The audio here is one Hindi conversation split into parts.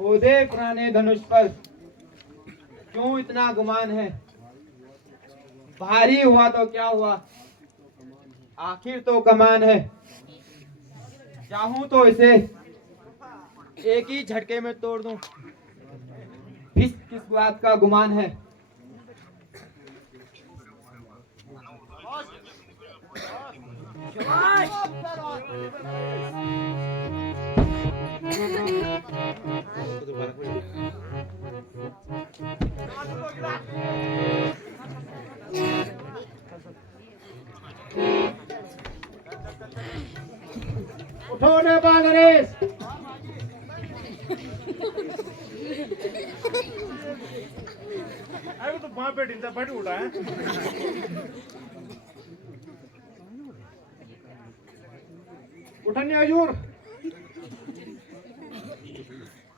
ओदे पुराने धनुष पर क्यों इतना गुमान है? भारी हुआ तो क्या हुआ, आखिर तो कमान है। चाहूं तो इसे एक ही झटके में तोड़ दूं, किस बात का गुमान है? उठो ने बांगरेस। अरे तो वहां पे ढींचा फट उठा है। उठने हजूर,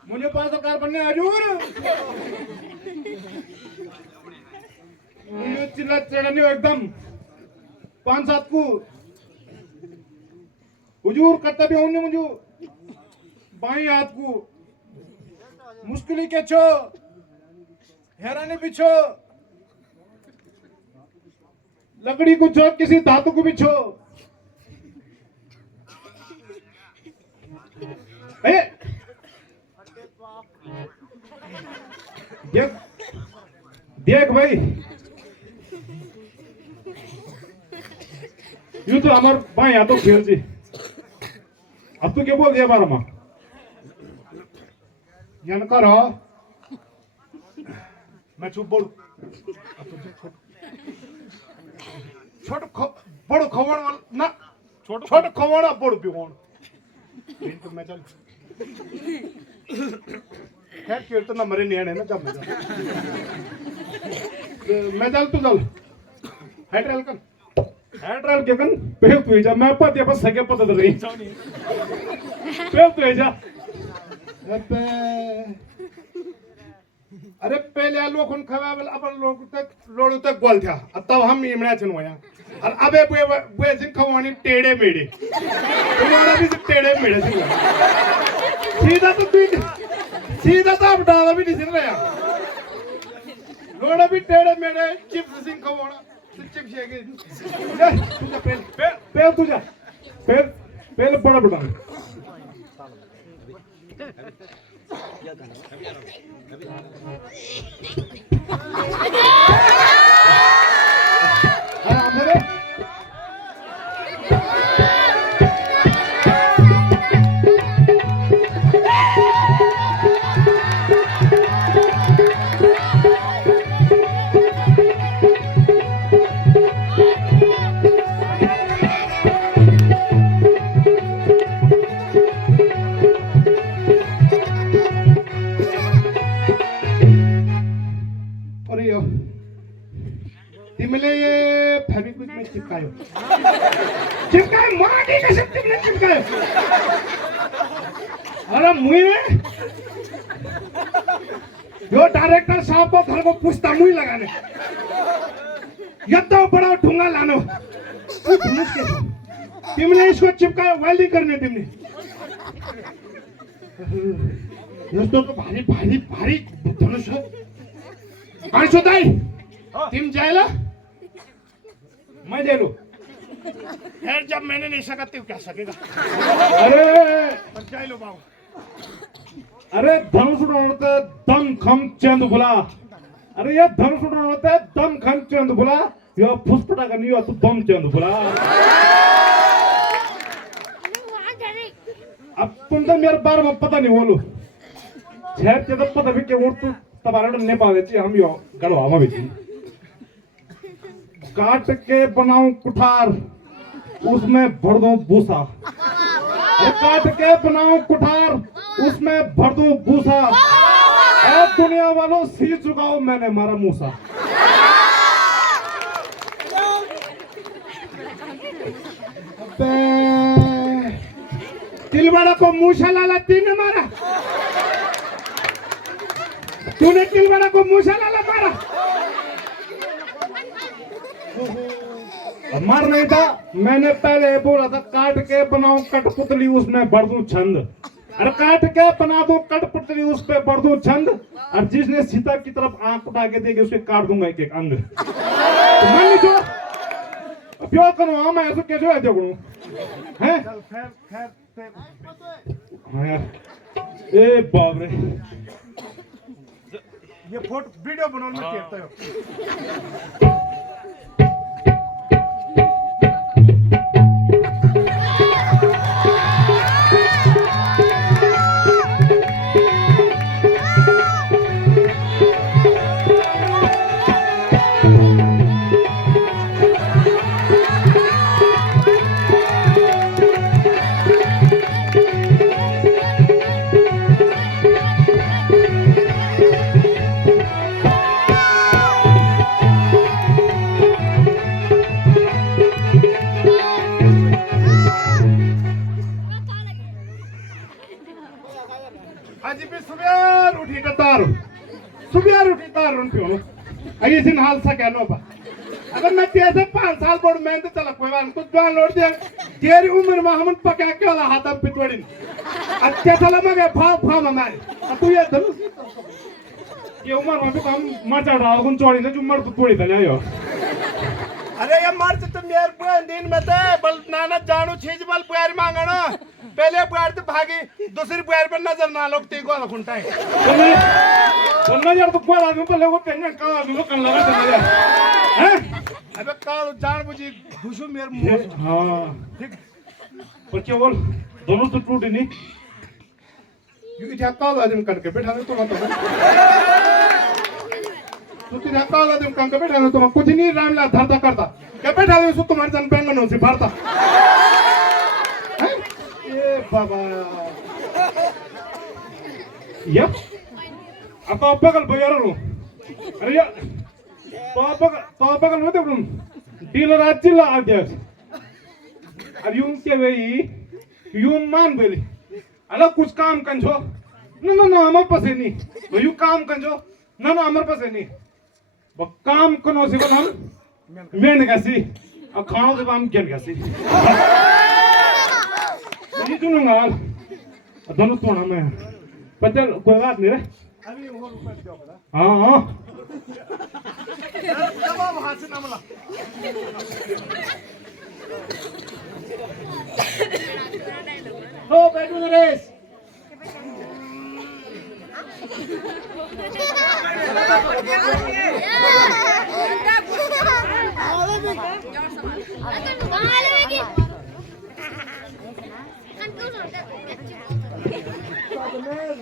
मुझे पास कार बनने हजूर। मुझे चिल्ला चढ़ने एकदम 5-7 को हुजूर करते भी होने मुझे बाई हाथ को मुश्किल के छो हैरानी बिछो, लकड़ी को छो, किसी धातु को भी छो। देख देख भाई, यूं तो हमारे बाई हाथों खेल जी। अब तू क्या बोल दिया बार मां जानकार हो? मैं चुप बोल। छोट बड़ खवण ना, छोट खवण बड़ बिगोण तो मैं चल खैर कीर्तन ना मरे नहीं ना जब मैं चल तू चल हाइड्रल कर हाइड्रल के कन पे तू जा मैं पते बस सके पता तो रही पे तू जा। अरे पहले लोग उन खवाबल अपन लोग तक लोड़ तक बोल था, तब हम इमड़ा छन होया और अबे बुए सिंह खवानी टेढ़े मेढ़े तुम्हारा भी टेढ़े मेढ़े सिंह सीधा तो अब डाला भी नहीं सिर रहा लोड़ा भी टेढ़े मेढ़े चिप्स सिंह खवाना चिप्स शेगे तुझा पहले तुझा पहले बड़ा बड़ा चिपकाए माटी के सब तुमने चिपकाए। अरे मुझे जो डायरेक्टर साहब को घर को पूछता मुझे लगाने यत्ता बड़ा ठुंगा लानो धनुष के तुमने इसको चिपकाए वेल्डिंग करने तुमने दोस्तों तो भारी भारी भारी धनुष है। पांच होताई तुम जाएला मैं दे लू यार जब मैंने नहीं सका तो क्या सकेगा। अरे जाए लो बाबू। अरे धनुष उड़ाते दम खम चंद बुला। अरे ये धनुष उड़ाते दम खम चंद बुला, ये फुसफटा करनी हो तो दम चंद बुला। अब तुम तो मेरे बारे में पता नहीं बोलो छह तो पता भी क्या वो तो तबारा नेपाल है हम यो गढ़वा में भी काट के बनाऊं कुठार उसमें भर दूं भूसा। काट के बनाऊं कुठार उसमें भर दूं भूसा। और दुनिया वालों सी चुकाओ मैंने मारा मूसा। तिलवाड़ा को मूसा लाला तूने मारा, तूने तिलवाड़ा को मूसा लाला मारा। मर नहीं था, मैंने पहले बोला था काट के बनाऊं कठपुतली उसमें भर दूं छंद। अरे काट के बना दो कठपुतली, उस पे पढ़ दो छंद, और जिसने सीता की तरफ आंख उठा के देगी उसे काट दूंगा एक एक अंग। तो मान लीजिए प्योर करो मैं ऐसे कैसे ऐसे करूं हैं? चल खैर खैर हाँ यार, ए बाप रे, ये फोटो वीडियो बनाने में कहते हो। आज भी सुबह उठी का तार, सुबह उठी तार रुन पियो, अगे सिन हाल सा कहनो बा, अगर मैं तेरे 5 साल बड़ मेहनत चला कोई बात कुछ जान लौट दिया, तेरी उम्र में हम पका के वाला हाथम पिटवड़ी, अच्छा चला मगे फा हमारे, अब तू ये धनुष ये उम्र में भी हम मचा डाल कुन चोरी ने उम्र तो थोड़ी था यो। अरे ये मार्च तो मेरे पूरे दिन में थे बल नाना जानू चीज बल पुयारी मांगना पहले पुयार तो भागी दूसरी पुयार पर नजर ना लोग ती को खुंटा है तो नजर तो पूरा आदमी पर लोगों पे ना का आदमी लोग लगा चला हैं? अबे काल जान बुझी घुसू मेरे मुंह। हाँ ठीक, पर क्या बोल दोनों तो टूटे नहीं, ये क्या काल आदमी करके बैठा है तो तू तेरा काल आदमी करके बैठा है तो कुछ नहीं रामला धरता करता क्या बैठा है उसको तुम्हारे जन बैंगनों से भरता हैं? ये बाबा या अब तो बगल बयार रो, अरे या तो बगल में देखो डीलर आज चिल्ला आ गया, अब यूं क्या भाई यूं मान बोले अलग कुछ काम कंजो ना हमारे पास है नहीं, वो यूं काम कंजो ना हमारे पास है नहीं, वो काम कनो से बोल हम मेन कैसी अब खानों से हम क्या कैसी ये सुनूंगा दोनों तोड़ा मैं पता कोई बात नहीं रे अभी वो ऊपर जाओ बता हाँ जवाब हाथ से ना मला हो बैठो नरेश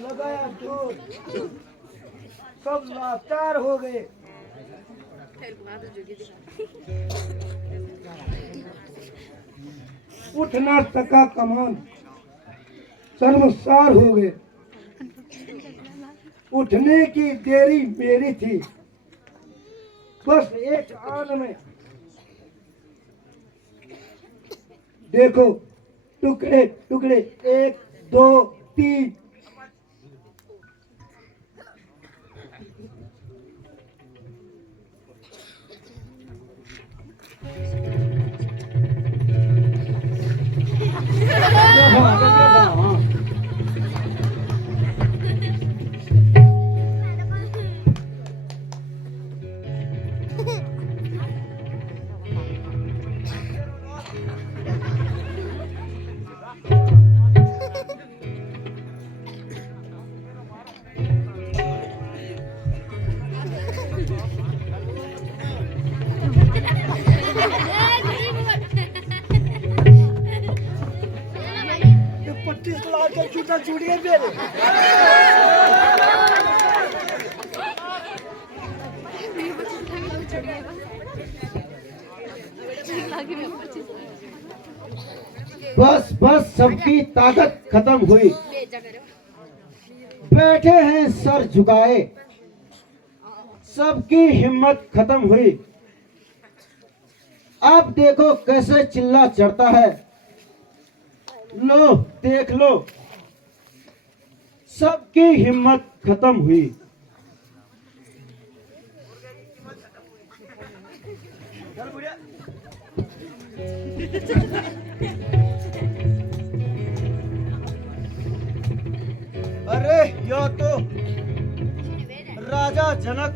लगाया जोर, सब लाचार हो गए। उठना टका कमान शर्मसार हो गए, उठने की देरी मेरी थी, बस एक आन में देखो टुकड़े टुकड़े 1 2 3 25 लाख का जूता छूट गया मेरे। बस बस सबकी ताकत खत्म हुई, बैठे हैं सर झुकाए, सबकी हिम्मत खत्म हुई, अब देखो कैसे चिल्ला चढ़ता है, लो देख लो सबकी हिम्मत खत्म हुई। यो तो राजा जनक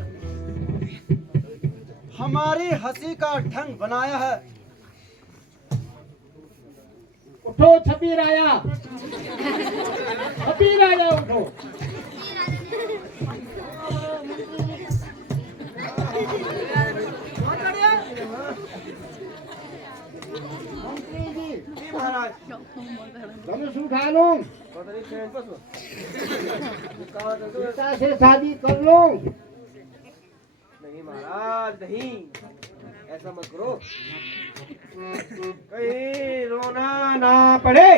हमारी हंसी का ढंग बनाया है। उठो छबीर आया, छबीर आया उठो। मंत्री जी महाराज धनुष उठा लो, सीता से शादी कर लो। नहीं महाराज नहीं, ऐसा मत करो, कहीं रोना ना पड़े।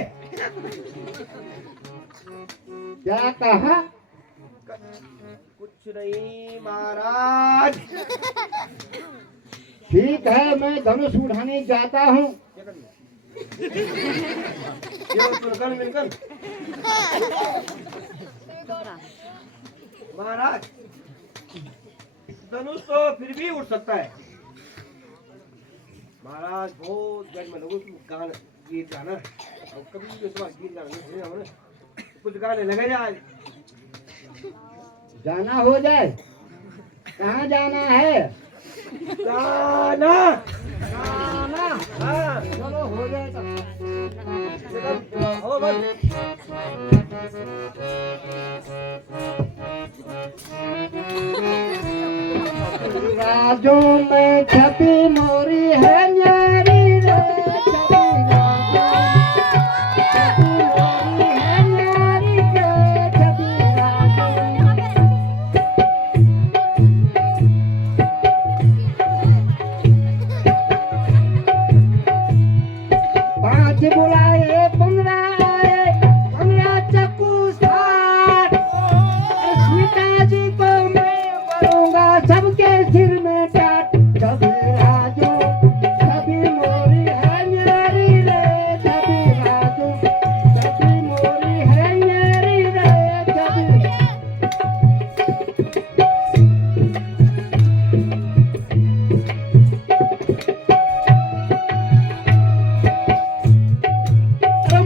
क्या कहा? कुछ नहीं महाराज। ठीक है, मैं धनुष उठाने जाता हूँ। मिलकर महाराज, धनुष तो फिर भी उड़ सकता है महाराज। बहुत गर्म में लोगों गाना गीत गाना, और कभी भी गीत गाना कुछ गाने लगे जाए। जाना हो जाए, कहाँ जाना है? गाना जाना, हाँ चलो हो जाए हो बस। राजों में छपी मोरी है न्यारी रे, छपी मोरी है न्यारी रे, छपी पांच बुलाए 15 आए, 15 चक्कू साथ। सीता जी को मैं करूंगा सबके सिर में टाट। छबी राजू, छबी मोरी है न्यारी रे, छबी राजू, छबी मोरी है न्यारी रे, छबी।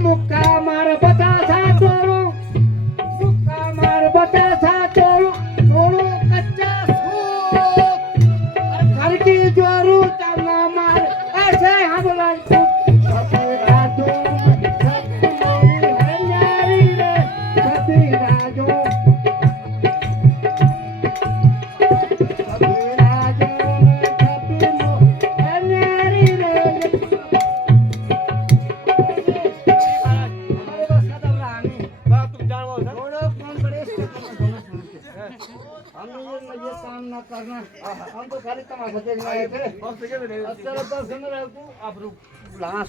मुक्का मार बतासा तोड़ो, मुक्का मार बतासा तोड़ो, तोड़ो कच्चा सूत। घर की जोरू चलना मार, ऐसे हम लड़को। छबी राजू, छबी मोरी है न्यारी रे, छबी राजू, छबी राजू, छबी मोरी है न्यारी रे। हमारे पास कदम रहा नहीं। बात तुम जानो सर। थोड़ा कौन बड़े इसके हम ये काम ना करना, हम तो खाली तमाशा देखने आए थे। बस ठीक है नहीं। अच्छा दर्शन रहे तू, आप रुक लाश।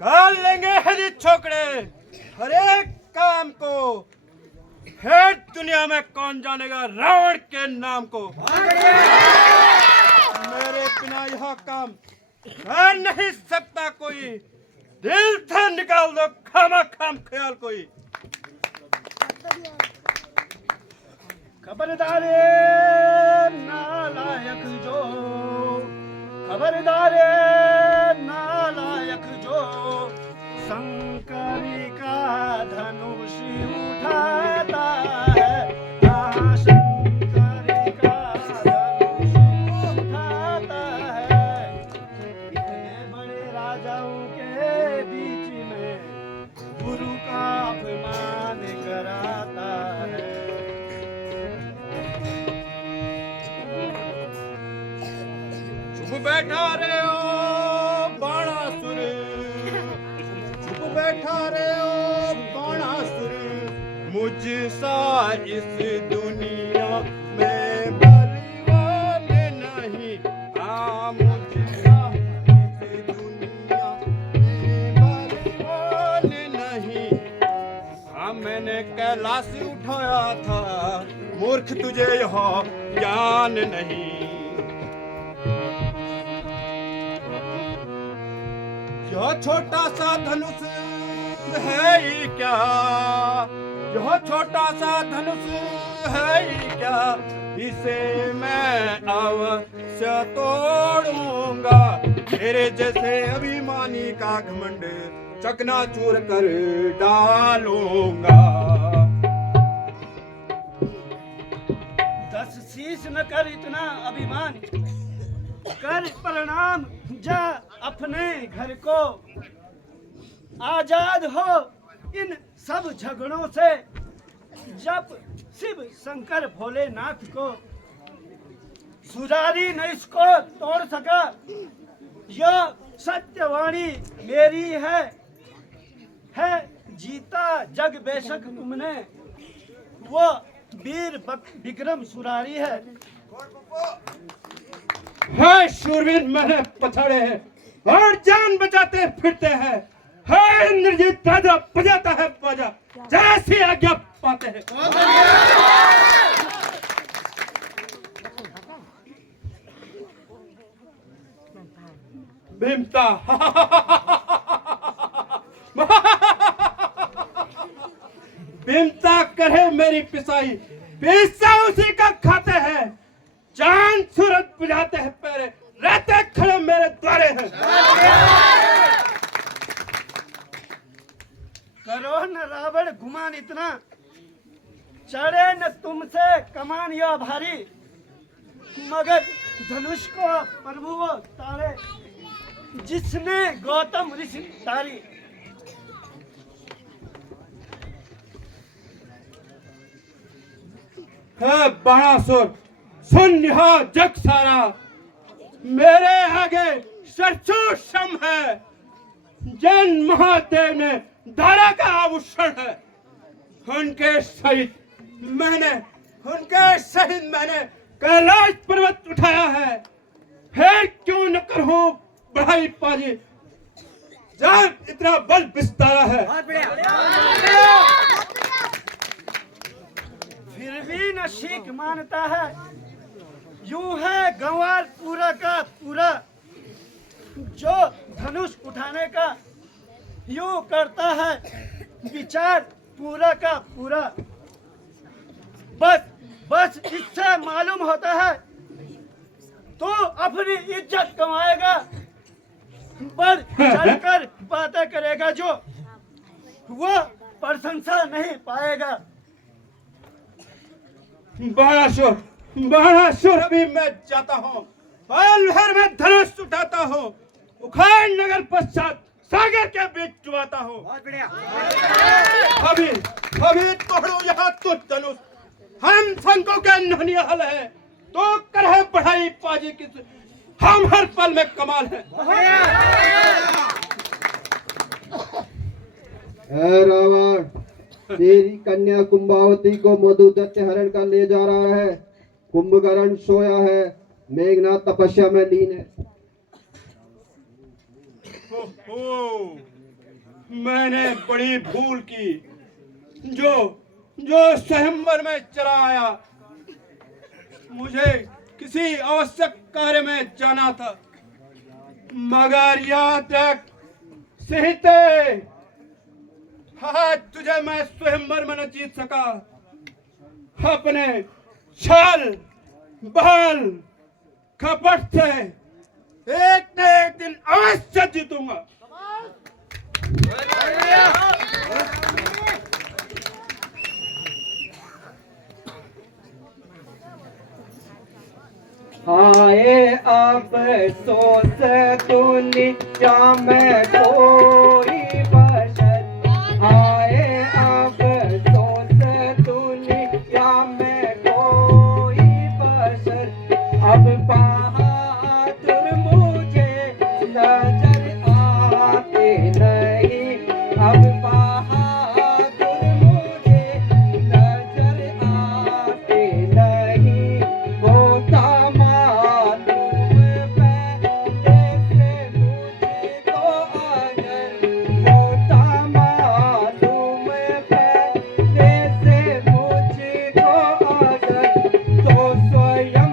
कर लेंगे हरी छोकरे हर एक काम को। है दुनिया में कौन जानेगा रावण के नाम को। मेरे बिना यह काम कर नहीं सकता कोई। दिल से निकाल दो खामा खाम ख्याल कोई। खबरदार नालायक जो, खबरदार शंकरी का धनुष उठाता है, हाँ शंकरी का धनुष उठाता है। इतने बड़े राजाओं के बीच में गुरु का अपमान कराता है। चुप बैठा रे ओ बाणासुर, चुप बैठा रे ओ बाणासुर, मुझसा इस दुनिया में बलवान नहीं, हाँ मुझसा इस दुनिया में बलवान नहीं। हाँ मैंने कैलाश उठाया था, मूर्ख तुझे यह ज्ञान नहीं। यह छोटा सा धनुष है ही क्या, यह छोटा सा धनुष है ही क्या, इसे मैं अवश्य तोड़ूंगा। मेरे जैसे अभिमानी का घमंड चकनाचूर कर डालूंगा। 10 शीश न कर इतना अभिमान, कर प्रणाम जा अपने घर को। आजाद हो इन सब झगड़ों से, जब शिव शंकर भोलेनाथ को। सुरारी न इसको तोड़ सका, यह सत्यवाणी मेरी है जीता जग बेशक तुमने, वो वीर विक्रम सुरारी है। है शूरवीर मैंने पछाड़े हैं और जान बचाते फिरते हैं। है इंद्रजीत राजा बजाता है बाजा, जैसी आज्ञा पाते हैं। भीमता भीमता करे मेरी पिसाई, पिसा उसी का खाते हैं। चांद सूरज बुझाते हैं पैरे, रहते खड़े मेरे द्वारे हैं। करो न रावण गुमान इतना, चढ़े न तुमसे कमान या भारी, मगर धनुष को प्रभु वो तारे, जिसने गौतम ऋषि तारी। है बाणासुर सुन यहाँ जग सारा, मेरे आगे सरसों शम है। जैन महादेव ने धारा का आभूषण है, उनके सहित मैंने कैलाश पर्वत उठाया है। फिर क्यों न करूं बढ़ाई पाजी, जब इतना बल बिस्तारा है। फिर भी न सीख मानता है, यूं है गंवार पूरा का पूरा, जो धनुष उठाने का यूं करता है विचार पूरा का पूरा। बस इससे मालूम होता है तो अपनी इज्जत कमाएगा, बढ़ चढ़कर बातें करेगा जो वो प्रशंसा नहीं पाएगा। बाणासुर अभी मैं जाता हूँ, लहर में धनुष उठाता हूँ, उखाड़ नगर पश्चात सागर के बीच डुबाता हूँ। अभी तोड़ो यहाँ तो धनुष, हम संकों के ननिहाल है, तो करहे बढ़ाई पाजी की, हम हर पल में कमाल है। रावण, तेरी कन्या कुंभावती को मधु दत्त हरण कर ले जा रहा है। कुंभकर्ण सोया है, मेघनाथ तपस्या में लीन है। मैंने बड़ी भूल की, जो स्वयंवर में चला आया। मुझे किसी आवश्यक कार्य में जाना था, मगर याद रख सीते, हाँ तुझे मैं स्वयंवर में न जीत सका। अपने छल बल कपट से एक न एक दिन अवश्य जीतूंगा। अफसोस दुनिया में कोई बशर आए अफसोस दुनिया में कोई बशर अब बहादुर मुझे नजर आते नहीं अब बहादुर मुझे नजर आते नहीं होता मालूम पहले से मुझको अगर होता मालूम पहले से मुझको अगर तो स्वयं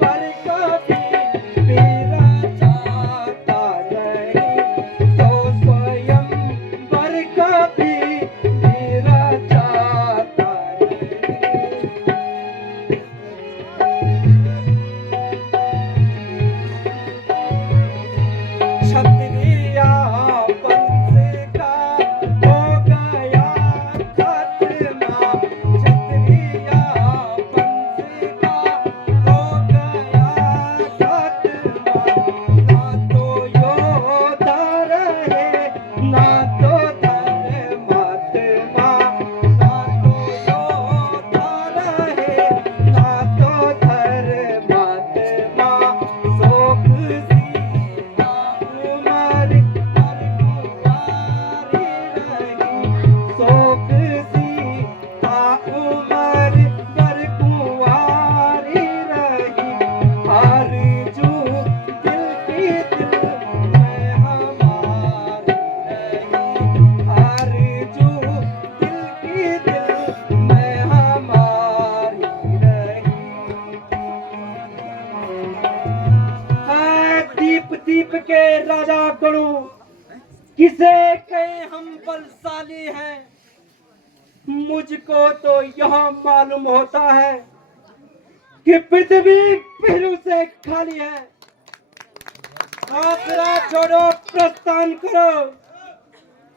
पर कभी मेरा चाहता नहीं तो स्वयं पर कभी मेरा चाहता नहीं छतरिया पंस का हो गया खत्मा छतरिया पंस का हो गया खत्मा ना तो योद्धा रहे ना तो धर्मात्मा ना तो योद्धा रहे ना तो धर्मात्मा शोक सीता उमर पर कुंवारी रही शोक सीता उमर पर कुंवारी रही आरज़ू दिल की दिल में हमारी रही आरज़ू दिल की दिल में हमारी रही दीप दीप के राजा गणु किसे कहे हम बलशाली हैं मुझको तो यह मालूम होता है कि पृथ्वी पहलू से खाली है आसरा छोड़ो प्रस्थान करो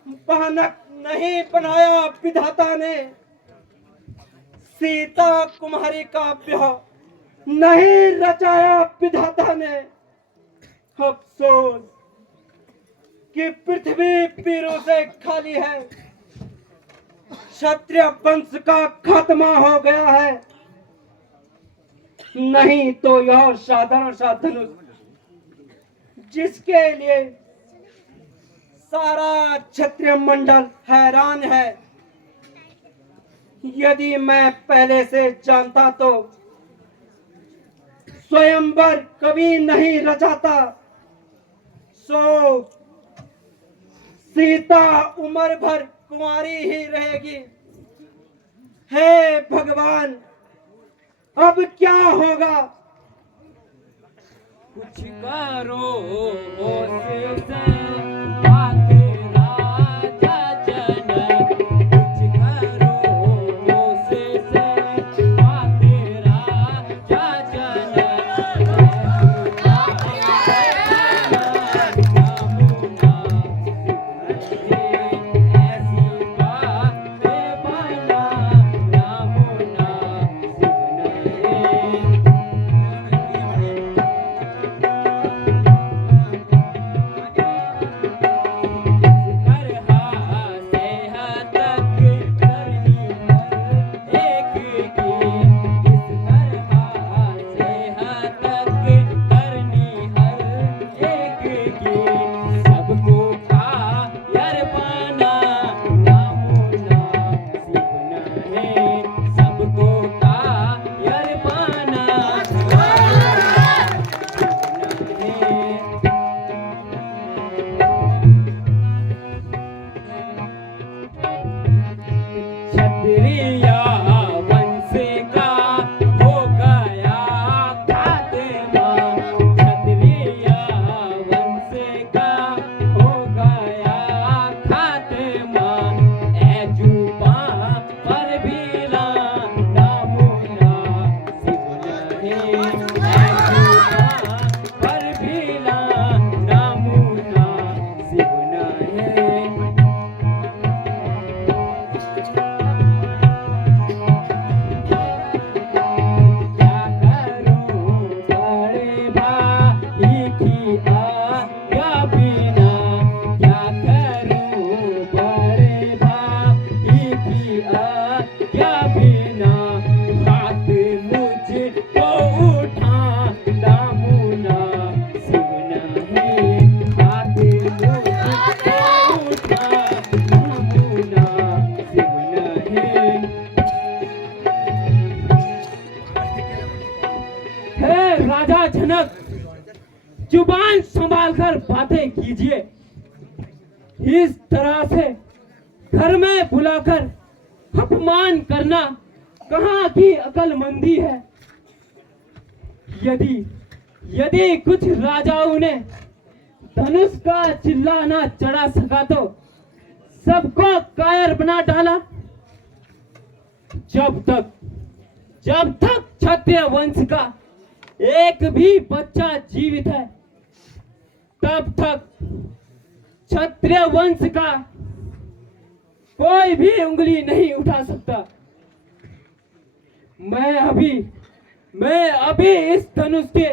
भयानक नहीं बनाया विधाता ने सीता कुमारी का ब्याह नहीं रचाया विधाता ने अफसोस कि पृथ्वी पीरों से खाली है क्षत्रिय वंश का खात्मा हो गया है नहीं तो यह साधारण सा धनुष जिसके लिए सारा क्षत्रिय मंडल हैरान है यदि मैं पहले से जानता तो स्वयंवर कभी नहीं रचाता सो सीता उम्र भर कुंवारी ही रहेगी हे भगवान अब क्या होगा कुछ करो संभाल कर बातें कीजिए। इस तरह से घर में बुलाकर अपमान करना कहाँ की अक्लमंदी है। यदि यदि कुछ राजाओं ने धनुष का चिल्लाना चढ़ा सका तो सबको कायर बना डाला। जब तक क्षत्रिय वंश का एक भी बच्चा जीवित है तब तक क्षत्रिय वंश का कोई भी उंगली नहीं उठा सकता। मैं अभी इस धनुष के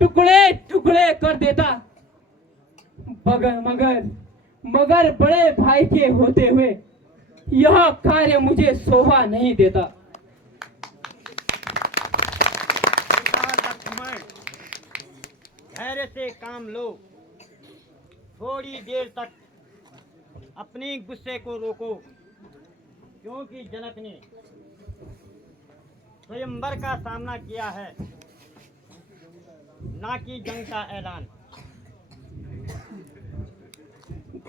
टुकड़े टुकड़े कर देता, मगर बड़े भाई के होते हुए यह कार्य मुझे शोभा नहीं देता। लक्ष्मण, धैर्य से काम लो। थोड़ी देर तक अपने गुस्से को रोको, क्योंकि जनक ने स्वयंवर का सामना किया है, ना कि जंग का ऐलान।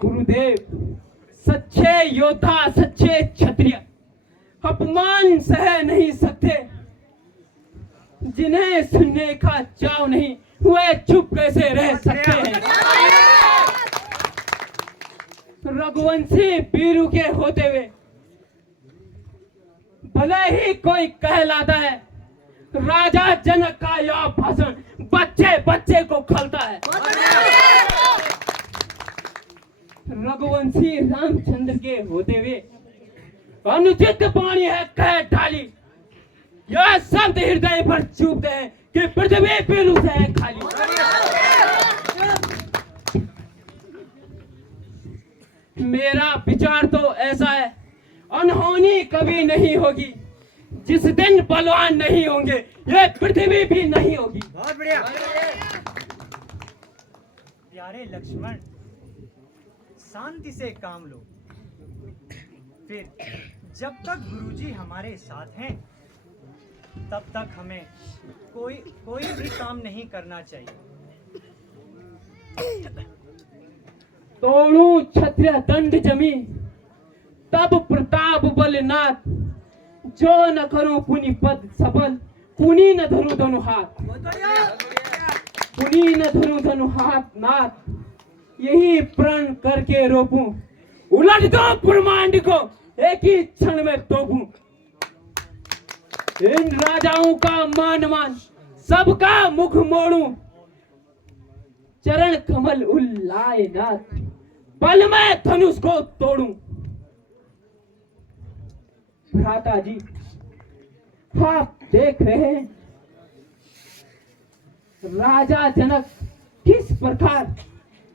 गुरुदेव, सच्चे योद्धा, सच्चे क्षत्रिय अपमान सह नहीं सकते। जिन्हें सुनने का चाव नहीं, वे चुप कैसे रह सकते हैं। रघुवंशी वीरू के होते हुए भले ही कोई कहलाता है, राजा जनक का यह भाषण बच्चे बच्चे को खलता है। रघुवंशी रामचंद्र के होते हुए अनुचित वाणी है कह डाली। यह शब्द हृदय पर चुभते हैं कि पृथ्वी पीलू से है खाली। मेरा विचार तो ऐसा है, अनहोनी कभी नहीं होगी। जिस दिन बलवान नहीं होंगे ये पृथ्वी भी नहीं होगी। बहुत बढ़िया। प्यारे लक्ष्मण, शांति से काम लो। फिर जब तक गुरुजी हमारे साथ हैं तब तक हमें कोई भी काम नहीं करना चाहिए। तोड़ू क्षत्रिय दंड जमी, तब प्रताप बलनाथ। जो न करूं पुनि पद सफल, पुनि न धनु धनु हाथ। पुनि न धनु धनु हाथ नाथ, यही प्रण करके रोपूं। उलट दो ब्रह्मांड को, एक ही क्षण में तोपूं। इन राजाओं का मान सबका मुख मोड़ूं। चरण कमल उल्लाए नाथ, पल में धनुष को तोड़ूं। भ्राता जी, आप देख रहे हैं राजा जनक किस प्रकार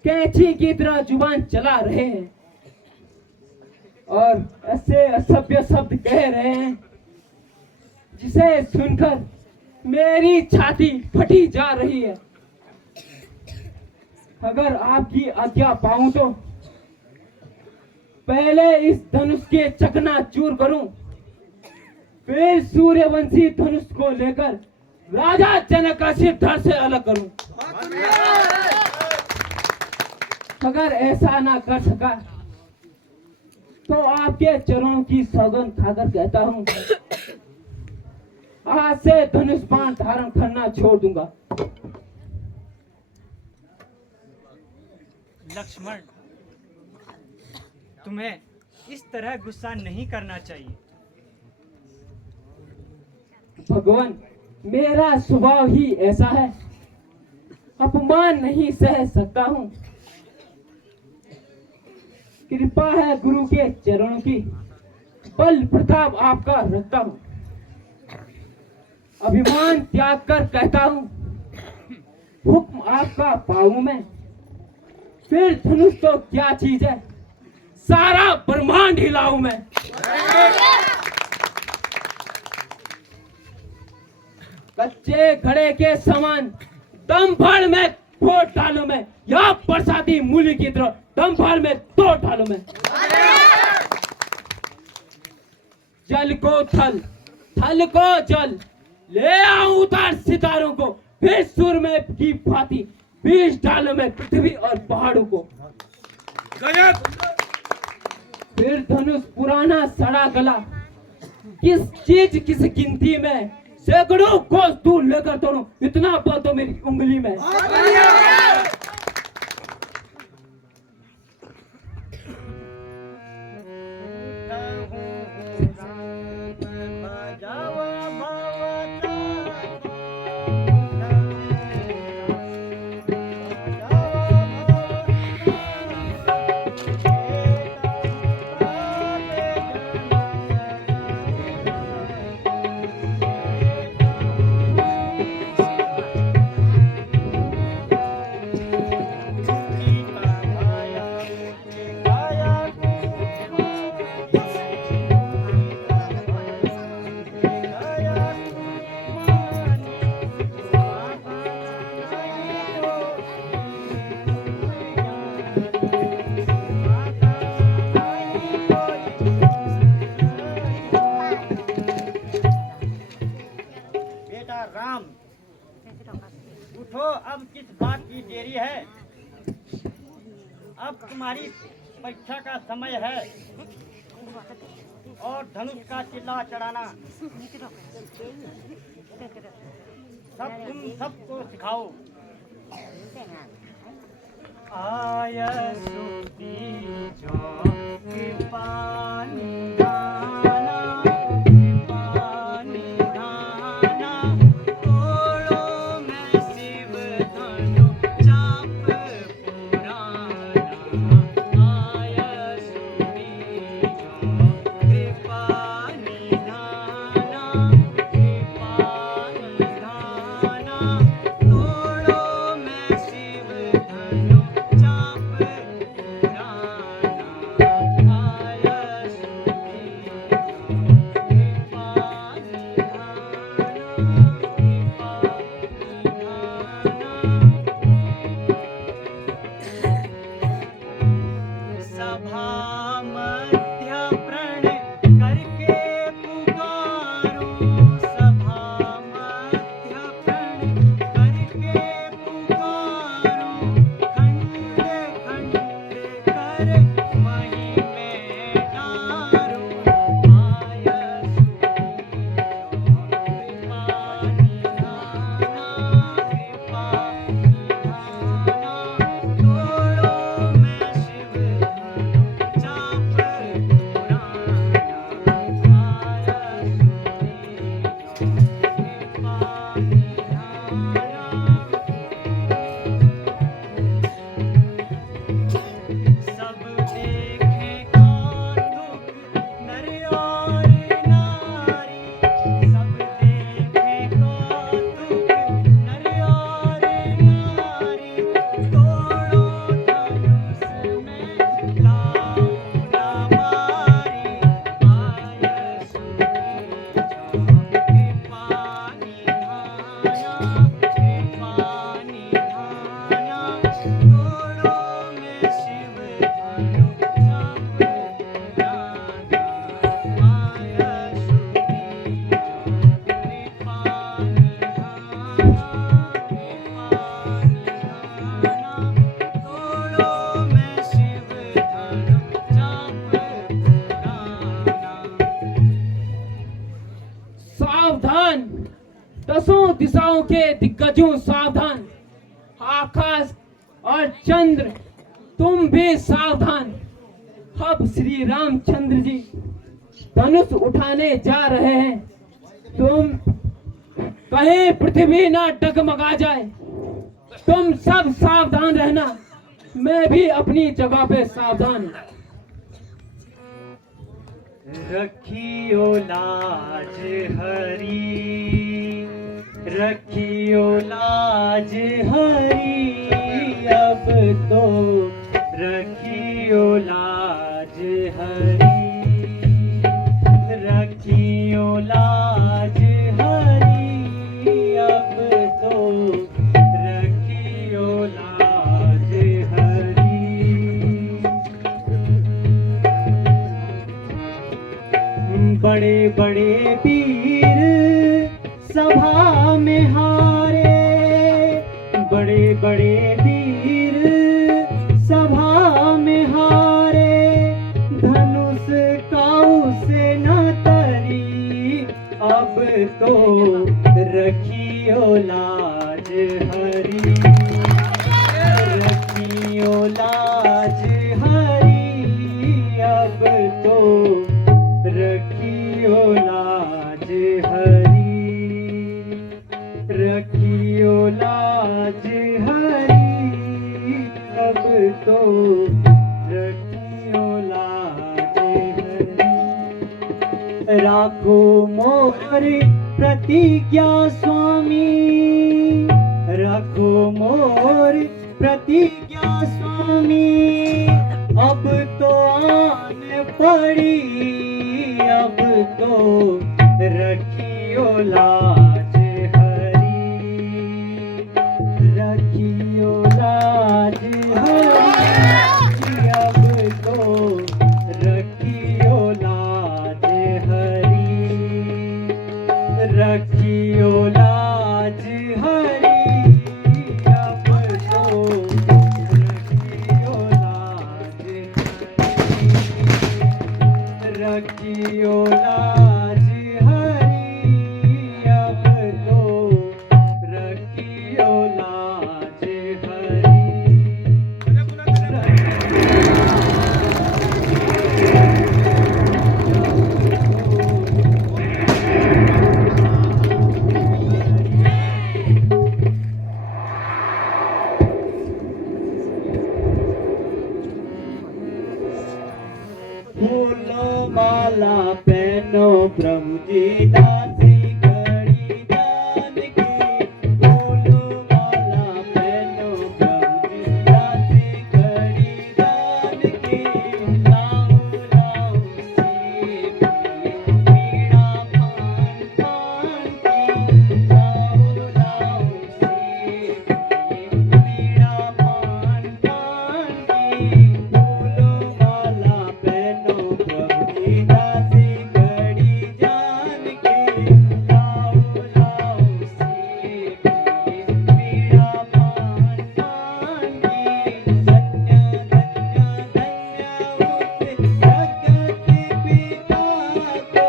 कैंची की तरह जुबान चला रहे हैं और ऐसे असभ्य शब्द कह रहे हैं जिसे सुनकर मेरी छाती फटी जा रही है। अगर आपकी आज्ञा पाऊं तो पहले इस धनुष के चकनाचूर करूं, फिर सूर्यवंशी धनुष को लेकर राजा जनक का सिर धड़ से अलग करूं। अगर ऐसा ना कर सका तो आपके चरणों की सौगंध खाकर कहता हूं, आज से धनुष बाण धारण करना छोड़ दूंगा। लक्ष्मण, तुम्हें इस तरह गुस्सा नहीं करना चाहिए। भगवान, मेरा स्वभाव ही ऐसा है, अपमान नहीं सह सकता हूँ। कृपा है गुरु के चरणों की, बल प्रताप आपका रखता हूँ। अभिमान त्याग कर कहता हूँ, हुक्म आपका पाऊं मैं। फिर धनुष तो क्या चीज है, सारा ब्रह्मांड हिलाऊं मैं। कच्चे घड़े के समान दम भर में फोड़ डालूं मैं, या बरसाती मूली की तरह दम भर में तोड़ डालूं मैं। जल को थल, थल को जल, ले आऊं उतार सितारों को, फिर सुर में की भांति बीच डालो मैं पृथ्वी और पहाड़ों को। फिर धनुष पुराना सड़ा गला, किस चीज किस गिनती में, सैकड़ों कोस दूर लेकर तोड़ूं, इतना बल तो मेरी उंगली में। राम, उठो, अब किस बात की देरी है? अब तुम्हारी परीक्षा का समय है और धनुष का चिल्ला चढ़ाना सब तुम सबको सिखाओ। आया सुती जो कृपानी गाना, कृपानी गाना, तोड़ो मैं शिव धनु चाप पुराना। आया सुती जो कृपानी गाना, कृपानी गाना, तोड़ो मैं शिव धनु चाप पुराना। आया सुती जो कृपानी सभा मध्य प्रण करके पुकारूं, सभा मध्य प्रण करके पुकारूं, खंड खंड कर मही में डारूं। आया सुती जो कृपानी गाना, कृपानी गाना, तोड़ो मैं शिव धनु चाप पुराना। आया सुती जो कृपानी गाना, सब देखे कौतुक नर और नारी, सब देखे कौतुक नर और नारी, तोड़ो धनुष में लाऊं ना मारी। आया सुती जो कृपानी गाना, कृपानी गाना, तोड़ो मैं शिव धनु चाप पुराना। आया सुती जो कृपानी गाना, कृपानी गाना, तोड़ो मैं शिव धनु चाप पुराना। सावधान, दसों दिशाओं के दिग्गजों सावधान, आकाश और चंद्र तुम भी सावधान। अब श्री रामचंद्र जी धनुष उठाने जा रहे हैं, तुम कहीं पृथ्वी ना डगमगा जाए, तुम सब सावधान रहना, मैं भी अपनी जगह पे सावधान हूं। रखियो लाज हरी, रखियो लाज हरी, अब तो रखियो लाज हरी, रखियो लाज हरी, अब तो रखियो लाज हरी। बड़े बड़े वीर सभा में हारे, बड़े बड़े तो रखियो लाज हरि। राखो मोर प्रतिज्ञा स्वामी, रखो मोर प्रतिज्ञा स्वामी। अब तो आन पड़ी, अब तो रखियो लाज हरि, रखियो लाज हरि। अब तो रखियो लाज हरि, रखियो लाज हरि। अब तो रखियो लाज हरि, रखियो लाज हरि। अब तो रखियो लाज हरि। फूलो माला पहनो प्रभु जी दासी घड़ी जान की। फूलो माला पहनो प्रभु जी दासी घड़ी जान की। लाओ लाओ सीख मीणा पान पान की। लाओ लाओ सीख मीणा पान पान की। फूलो माला पहनो प्रभु जी दासी घड़ी जान की। लाओ लाओ सीख मीणा पान पान की। धन्य धन्य धन्य उस जगत पिता को।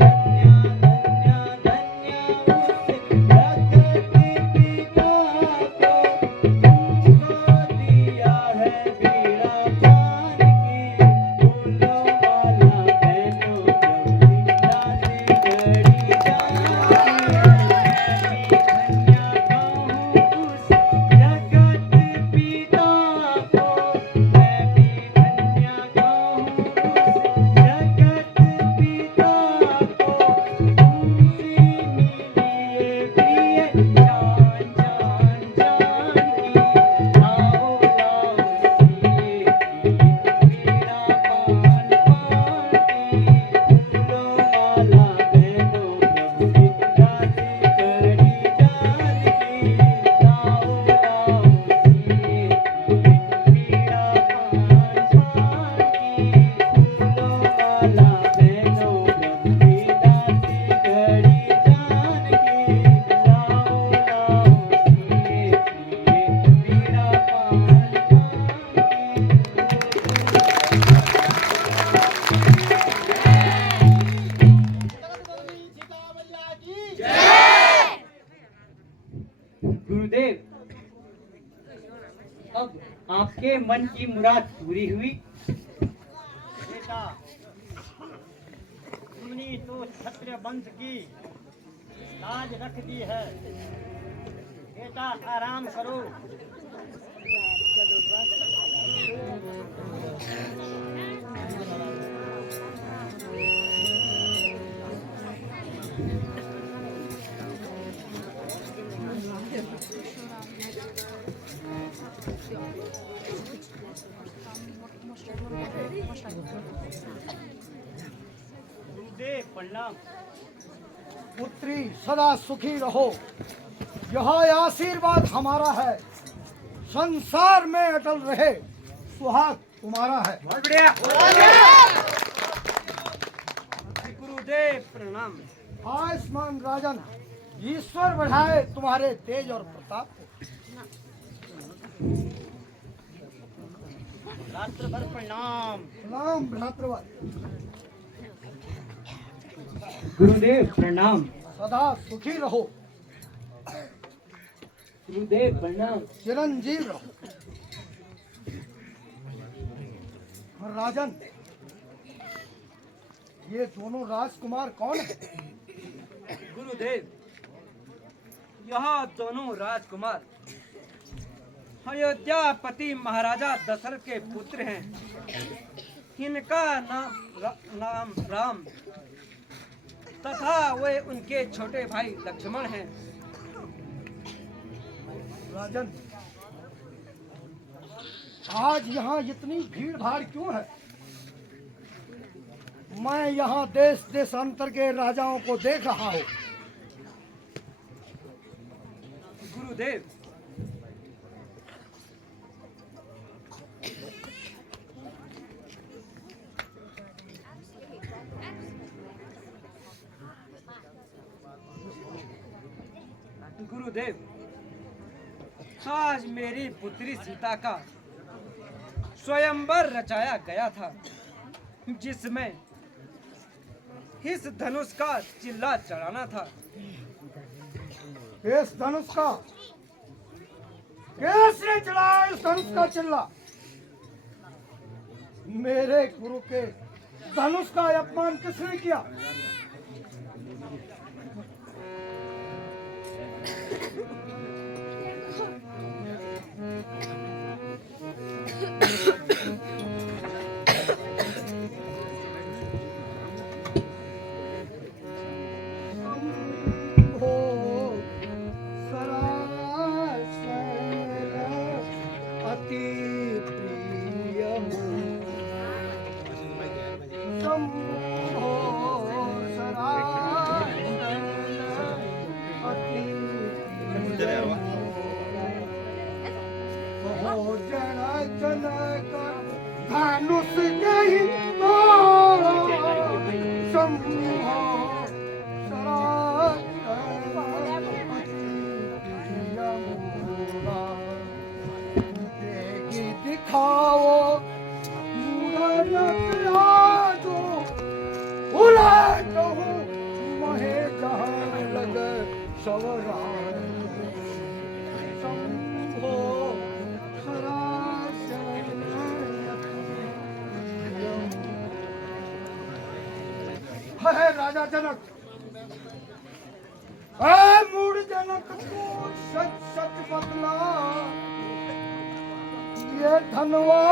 धन्य धन्य धन्य उस जगत पिता को। तुमको दिया है बीड़ा पान की। फूलो माला पहनो प्रभु जी दासी घड़ी जान की। धन्य कहूँ उस जगत पिता को। मैं भी धन्य कहूँ उस जगत पिता को। तुमसे मिली ये प्रिय जान जान जान की। लाओ लाओ सीख मीणा पान पान की। फूलो माला पहनो प्रभु जी दासी घड़ी जान की। लाओ लाओ सीख मीणा पान पान की। फूलो माला पहनो प्रभु जी दासी घड़ी जान की। लाओ लाओ सीख मीणा पान पान की। गुरुदेव, अब आपके मन की मुराद पूरी हुई। बेटा, तुमने तो क्षत्रिय वंश की लाज रख दी है। बेटा आराम करो। गुरुदेव प्रणाम। पुत्री सदा सुखी रहो, यह आशीर्वाद हमारा है। संसार में अटल रहे, सुहाग तुम्हारा है। बहुत बढ़िया। गुरुदेव प्रणाम। आयुष्मान राजन, ईश्वर बढ़ाए तुम्हारे तेज और प्रताप को। रात्रभर प्रणाम। प्रणाम भ्रातृवर। गुरुदेव प्रणाम। सदा सुखी रहो, गुरुदेव प्रणाम। चिरंजीव रहो। और राजन, ये दोनों राजकुमार कौन है? गुरुदेव, यह दोनों राजकुमार अयोध्यापति महाराजा दशरथ के पुत्र हैं। इनका नाम राम तथा वे उनके छोटे भाई लक्ष्मण हैं। राजन, आज यहाँ इतनी भीड़ भाड़ क्यों है? मैं यहाँ देश देशांतर के राजाओं को देख रहा हूँ। गुरुदेव, गुरुदेव, आज मेरी पुत्री सीता का स्वयंवर रचाया गया था, जिसमें इस धनुष का चिल्ला चढ़ाना था। इस धनुष का किसने चढ़ाया? इस धनुष का चिल्ला? मेरे गुरु के धनुष का अपमान किसने किया? धनुष नहीं दिखाओ महे जहाँ लग सवरा है राजा जनक। मूड जनक को सच सच बदला, ये धनवा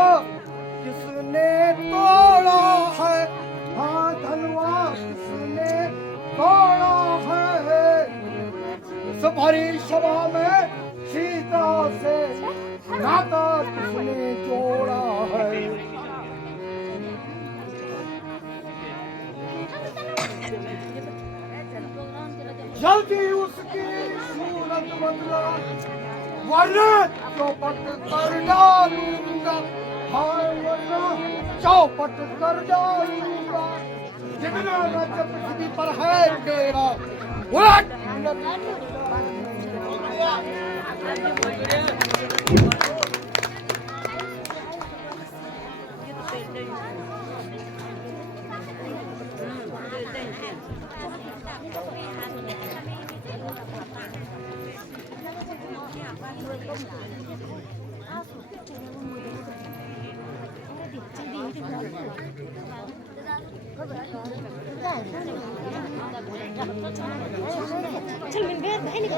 किसने तोड़ा है? हाँ, धनवा किसने तोड़ा है? इस भरी सभा में सीता से नाता किसने जोड़ा है? जल्दी उसकी सूरत बदला, वरना चौपट कर डालूंगा। हाँ, वरना चौपट कर डालूंगा। जितना राज्य पृथ्वी पर है तेरा, उलट चल mình biết đấy này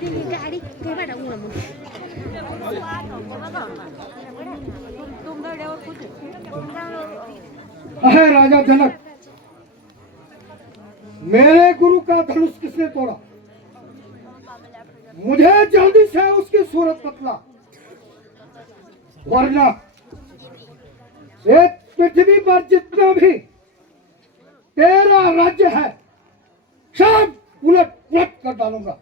đi đi cái đi cái bắt đầu ngủ है राजा जनक, मेरे गुरु का धनुष किसने तोड़ा? मुझे जल्दी से उसकी सूरत बतला, वरना एक पृथ्वी पर जितना भी तेरा राज्य है सब उलट पुलट कर डालूंगा।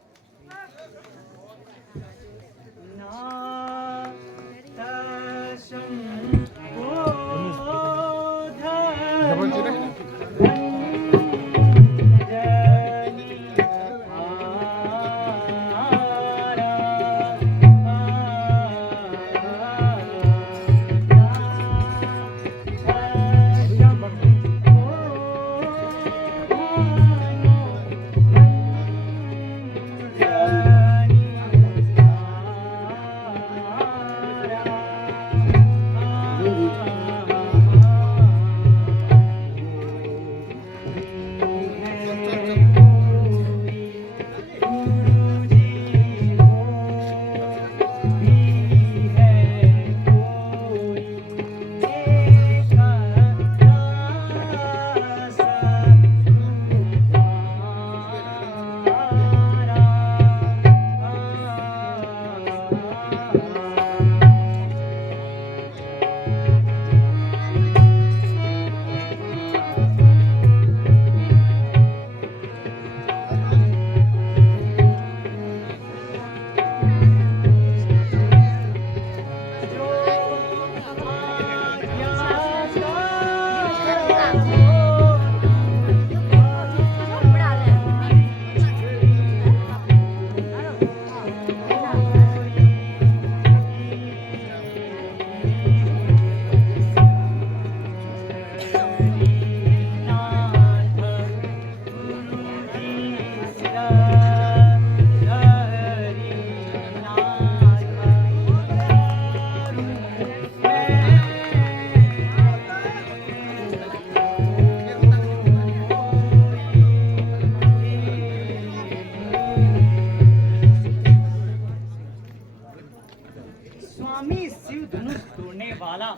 स्वामी शिव धनुष तोड़ने वाला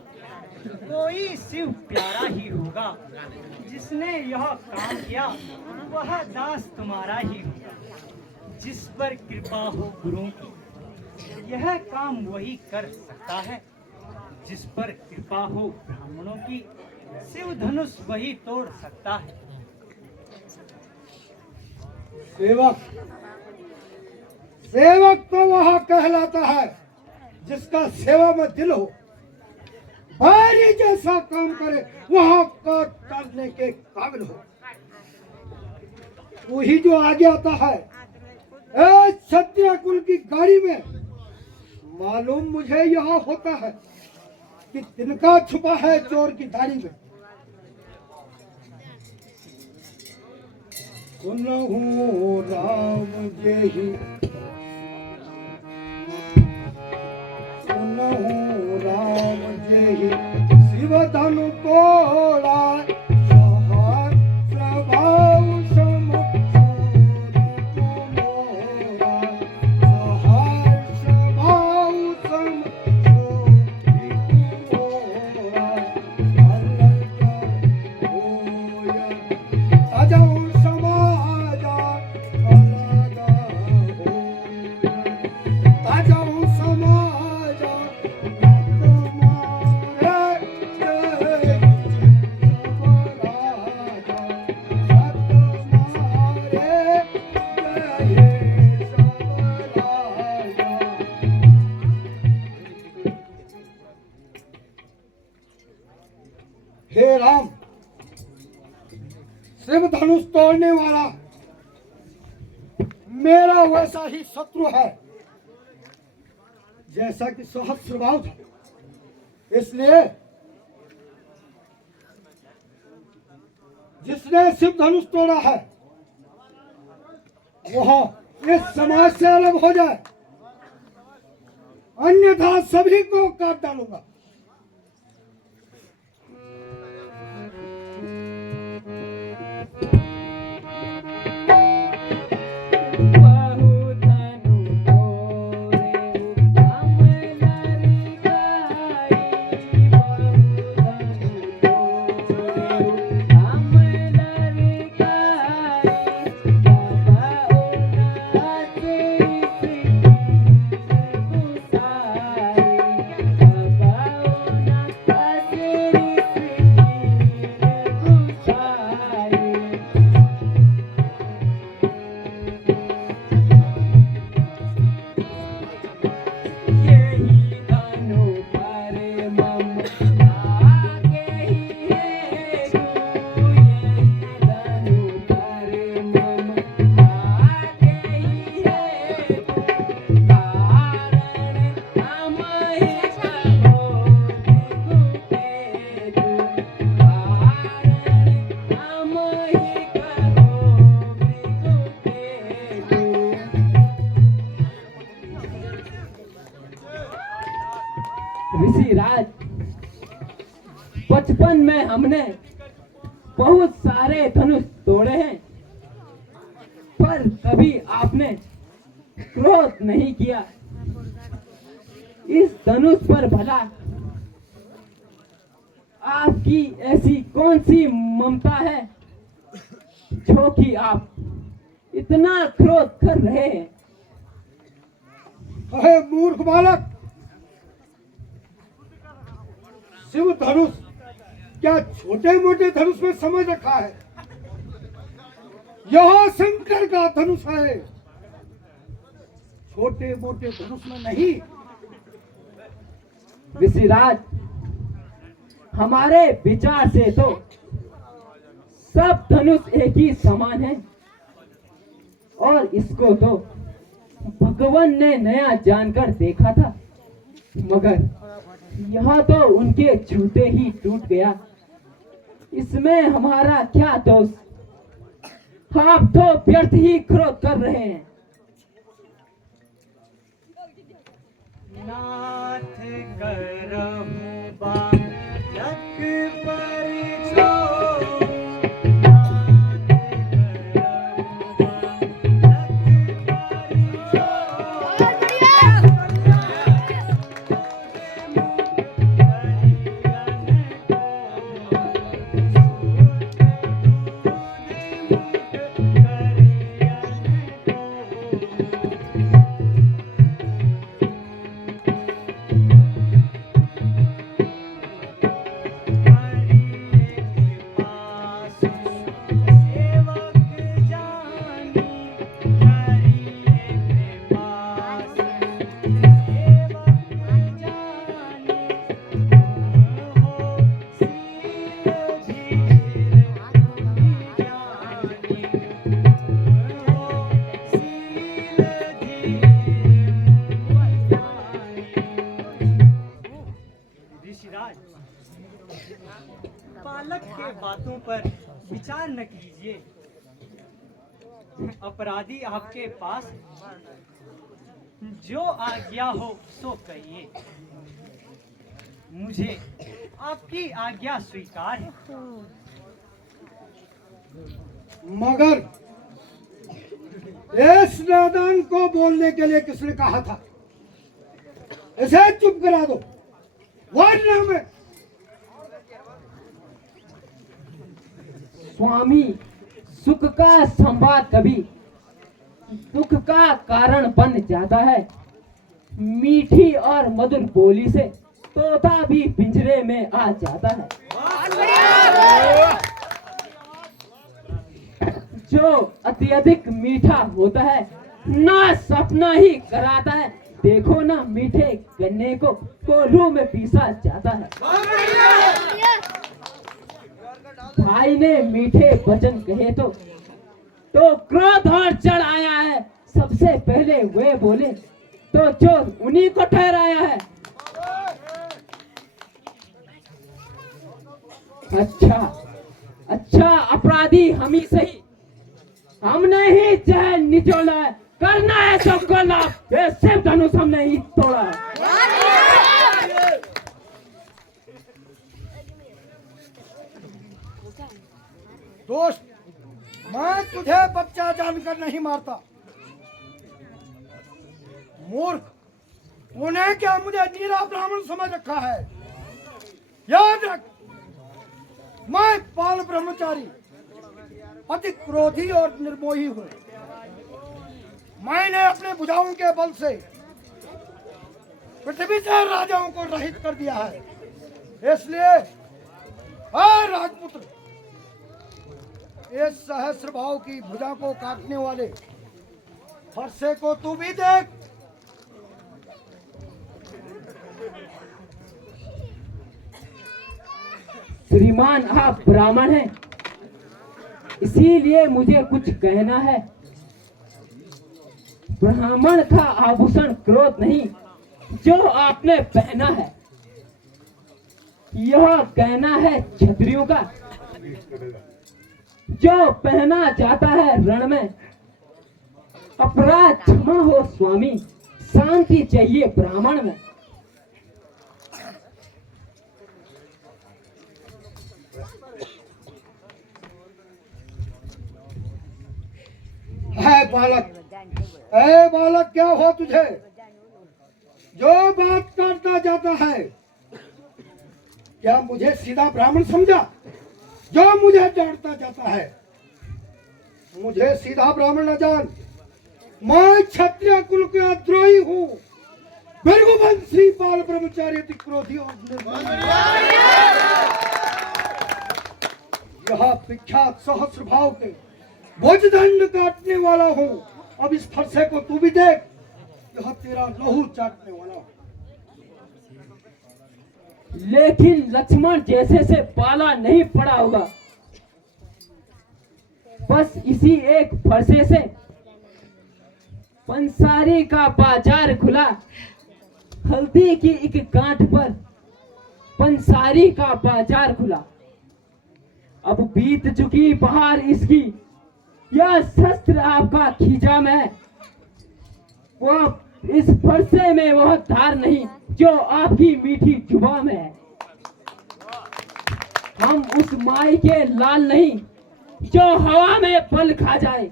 कोई शिव प्यारा ही होगा। जिसने यह काम किया वह दास तुम्हारा ही होगा। जिस पर कृपा हो गुरुओं की यह काम वही कर सकता है। जिस पर कृपा हो ब्राह्मणों की शिव धनुष वही तोड़ सकता है। सेवक सेवक तो वह कहलाता है जिसका सेवा में दिल हो, भारी जैसा काम करे वहां का करने के काबिल हो। वही जो आगे आता है क्षत्रिय कुल की गाड़ी में, मालूम मुझे यह होता है कि तिनका छुपा है चोर की दाढ़ी में। सुनहु राम जेहि सुनहु राम जेहि शिव धनु तोड़ा, सहस्र भाव सम मोरा, सहस्र भाव सम मोरा, अलग होय अजौ समाजा, अलग होय अजौ समाजा, हे राम, शिव धनुष तोड़ने वाला मेरा वैसा ही शत्रु है जैसा कि सहस्रभाव था। इसलिए जिसने शिव धनुष तोड़ा है वह इस समाज से अलग हो जाए, अन्यथा सभी को काट डालूंगा। ऋषिराज, बचपन में हमने बहुत सारे धनुष तोड़े हैं, पर कभी आपने क्रोध नहीं किया। इस धनुष पर भला आपकी ऐसी कौन सी ममता है जो कि आप इतना क्रोध कर रहे हैं? अहे मूर्ख बालक, शिव धनुष क्या छोटे मोटे धनुष में समझ रखा है? यह शंकर का धनुष है, छोटे मोटे धनुष में नहीं। ऋषिराज, हमारे विचार से तो सब धनुष एक ही समान है, और इसको तो भगवान ने नया जानकर देखा था, मगर यह तो उनके जूते ही टूट गया। इसमें हमारा क्या दोष? आप तो व्यर्थ ही क्रोध कर रहे हैं। नाथ करहु बालक परिछो, ऋषिराज, बालक के बातों पर विचार न कीजिए। अपराधी आपके पास है। जो आज्ञा हो सो कहिए। मुझे आपकी आज्ञा स्वीकार है। मगर इस नादान को बोलने के लिए किसने कहा था? इसे चुप करा दो, वरना मैं स्वामी, सुख का संवाद कभी दुख का कारण बन जाता है। मीठी और मधुर बोली से तोता भी पिंजरे में आ जाता है। जो अत्यधिक मीठा होता है ना सपना ही कराता है। देखो ना, मीठे गन्ने को कोल्हू में पीसा जाता है। भाई ने मीठे वचन कहे तो क्रोध और चढ़ आया है। सबसे पहले वे बोले तो चोर उन्हीं को ठहराया है। अच्छा, अपराधी हम ही सही, हमने ही जहर निचोड़ा है। करना है सबको लाभ, ये सिर्फ धनुष हमने ही तोड़ा है। दोस्त, मैं तुझे बच्चा जानकर नहीं मारता। मूर्ख, तूने क्या मुझे नीरा ब्राह्मण समझ रखा है? याद रख, मैं बाल ब्रह्मचारी, अति क्रोधी और निर्मोही हूँ। मैंने अपने भुजाओं के बल से पृथ्वी से राजाओं को रहित कर दिया है। इसलिए राजपुत्र, इस सहस्र भाव की भुजा को काटने वाले फरसे को तू भी देख। श्रीमान, आप ब्राह्मण हैं, इसीलिए मुझे कुछ कहना है। ब्राह्मण का आभूषण क्रोध नहीं, जो आपने पहना है। यह कहना है क्षत्रियों का, जो पहना जाता है रण में। अपराध क्षमा हो स्वामी, शांति चाहिए ब्राह्मण में। बालक, क्या हो तुझे? जो बात करता जाता है, क्या मुझे सीधा ब्राह्मण समझा? जो मुझे डांटता जाता है, मुझे सीधा ब्राह्मण न जान। मैं क्षत्रिय कुल का द्रोही हूँ। भृगुवंशी बाल ब्रह्मचारी, अति क्रोधी और निर्मम। यह विख्यात सहस्र भाव के भुजदंड काटने वाला हूँ। अब इस फरसे को तू भी देख, यह तेरा लहू चाटने वाला हूँ। लेकिन लक्ष्मण जैसे से पाला नहीं पड़ा होगा। बस इसी एक फरसे से पंसारी का बाजार खुला। हल्दी की एक गांठ पर पंसारी का बाजार खुला। अब बीत चुकी बहार इसकी, यह शस्त्र आपका खींचा में, वो इस फरसे में वह धार नहीं जो आपकी मीठी जुबान में है। हम उस माई के लाल नहीं जो हवा में पल खा जाए।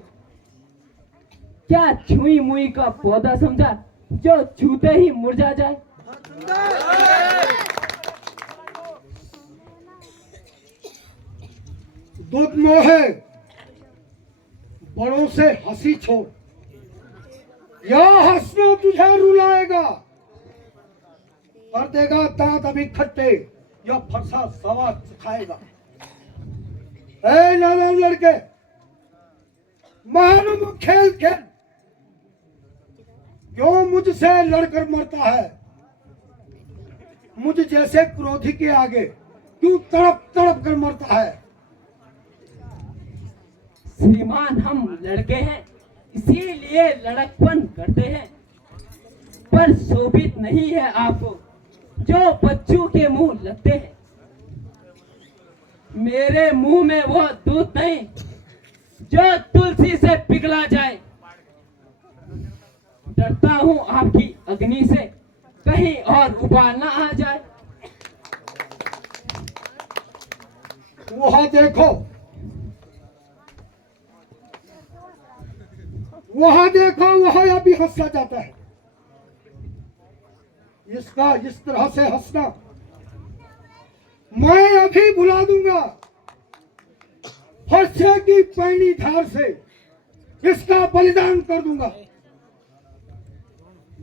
क्या छुई मुई का पौधा समझा जो छूते ही मुरझा जाए। दूध मोहे बड़ों से हंसी छोड़, या हंसना तुझे रुलाएगा, कर देगा दांत अभी खट्टे, या फरसा सवाद खाएगा। ए नादान लड़के, मालूम खेल खेल क्यों मुझसे लड़कर मरता है। मुझ जैसे क्रोधी के आगे क्यों तड़प तड़प कर मरता है। श्रीमान हम लड़के हैं इसीलिए लड़कपन करते हैं, पर शोभित नहीं है आपको जो बच्चों के मुंह लगते हैं। मेरे मुंह में वो दूध नहीं जो तुलसी से पिघला जाए। डरता हूं आपकी अग्नि से कहीं और उबाल ना आ जाए। वहां देखो, वहां देखो, वहां अभी हंसा जाता है। इसका इस तरह से हंसना मैं अभी भुला दूंगा। फरसे की पैनी धार से इसका बलिदान कर दूंगा।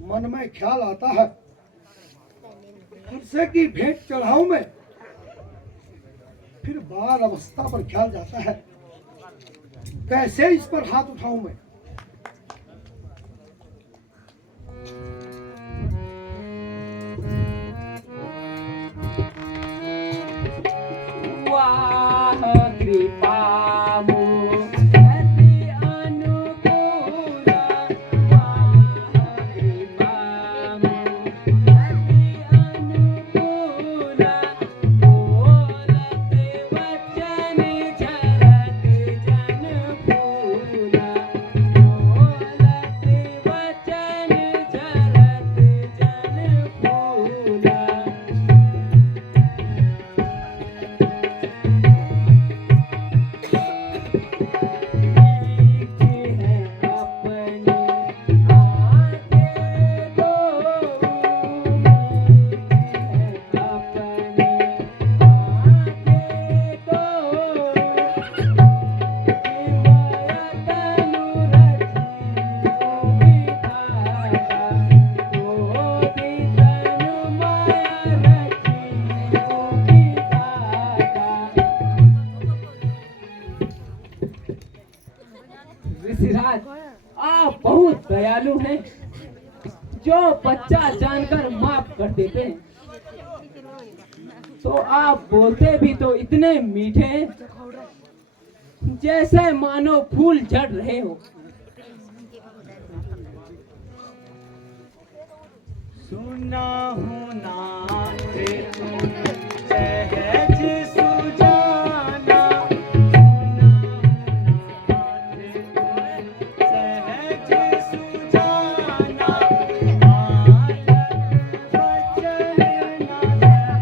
मन में ख्याल आता है फरसे की भेंट चढ़ाऊं मैं, फिर बाल अवस्था पर ख्याल जाता है कैसे इस पर हाथ उठाऊं मैं। ऋषिराज आप बहुत दयालु हैं जो बच्चा जानकर माफ कर देते हैं। तो आप बोलते भी तो इतने मीठे हैं जैसे मानो फूल झड़ रहे हो। सुना हूँ नाथ तुम सहज सुजाना, सहज सुजाना, बालक वचन न धरियो गाना, बालक वचन न धरियो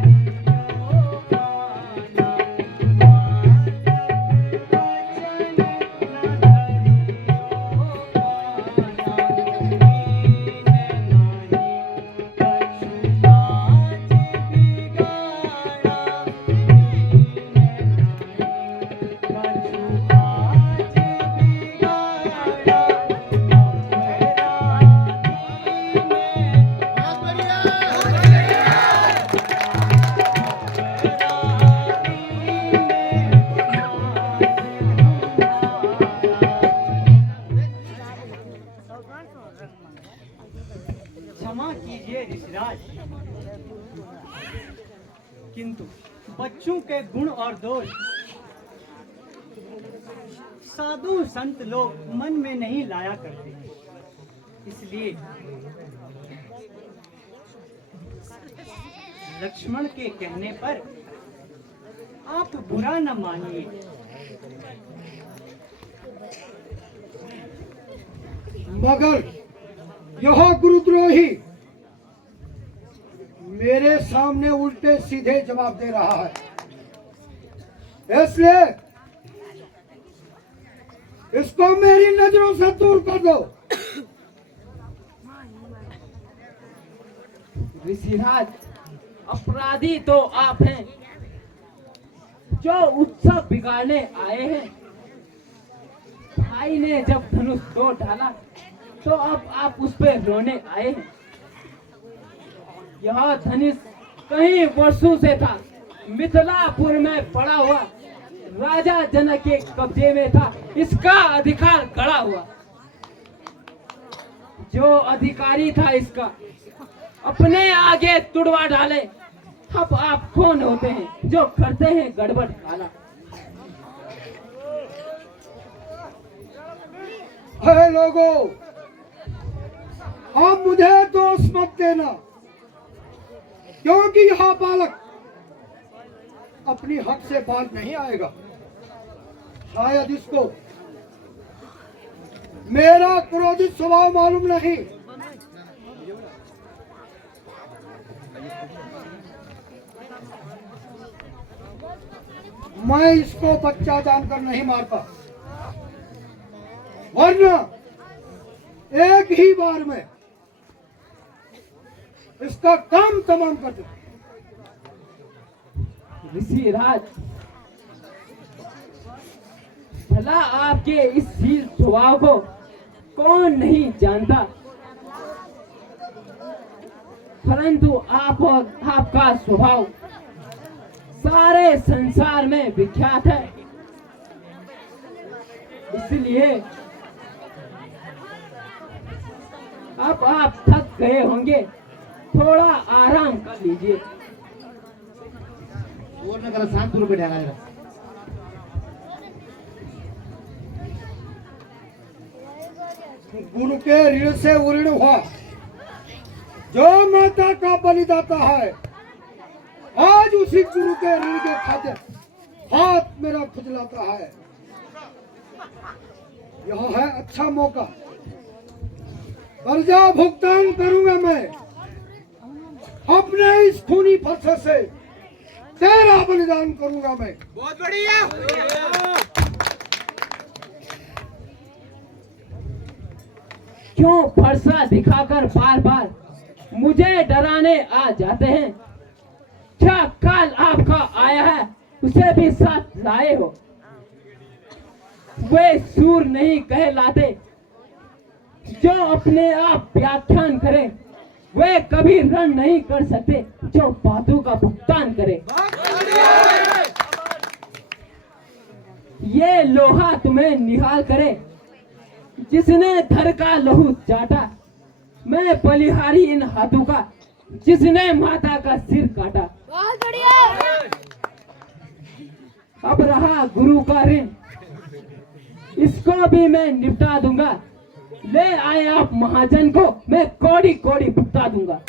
क्षमा कीजिए ऋषिराज, किंतु बच्चों के गुण और दोष साधु संत लोग मन में नहीं लाया करते, इसलिए लक्ष्मण के कहने पर आप बुरा न मानिए। मगर यह गुरुद्रोही मेरे सामने उल्टे सीधे जवाब दे रहा है, इसलिए इसको मेरी नजरों से दूर कर दो। ऋषिराज, अपराधी तो आप हैं जो उत्सव बिगाड़ने आए हैं। भाई ने जब धनुष तोड़ डाला तो अब आप उस पे रोने आए हैं। यह धनुष कई वर्षों से था, मिथिलापुर में पड़ा हुआ, राजा जनक के कब्जे में था, इसका अधिकार गड़ा हुआ। जो अधिकारी था इसका अपने आगे तुड़वा डाले। अब आप कौन होते हैं जो करते हैं गड़बड़ काला? है लोगों, आप मुझे दोष मत देना, क्योंकि यह बालक अपनी हक से बाज नहीं आएगा। शायद इसको मेरा क्रोधित स्वभाव मालूम नहीं। मैं इसको बच्चा जानकर नहीं मारता, वरना एक ही बार में इसका काम तमाम कर दूं। ऋषिराज, भला आपके इस शील स्वभाव को कौन नहीं जानता, परंतु आप और आपका स्वभाव सारे संसार में विख्यात है। इसलिए अब आप थक गए होंगे, थोड़ा आराम कर लीजिए। गुरु के ऋण से उऋण हुआ जो माता का बलिदाता है, आज उसी गुरु के ऋण के खातिर हाथ मेरा खुजलाता है। यह है अच्छा मौका, कर्जा भुगतान करूंगा मैं। अपने इस खूनी फरसे से तेरा बलिदान करूंगा मैं। बहुत बढ़िया। क्यों फरसा दिखाकर बार बार मुझे डराने आ जाते हैं? क्या काल आपका आया है उसे भी साथ लाए हो? वे सूर नहीं कहलाते जो अपने आप व्याख्यान करे, वे कभी रण नहीं कर सकते जो बातों का भुगतान करे। ये लोहा तुम्हें निहाल करे जिसने धर का लहू चाटा, मैं बलिहारी इन हाथों का जिसने माता का सिर काटा। बहुत बढ़िया। अब रहा गुरु का ऋण, इसको भी मैं निपटा दूंगा। ले आए आप महाजन को, मैं कौड़ी कौड़ी भुगता दूंगा।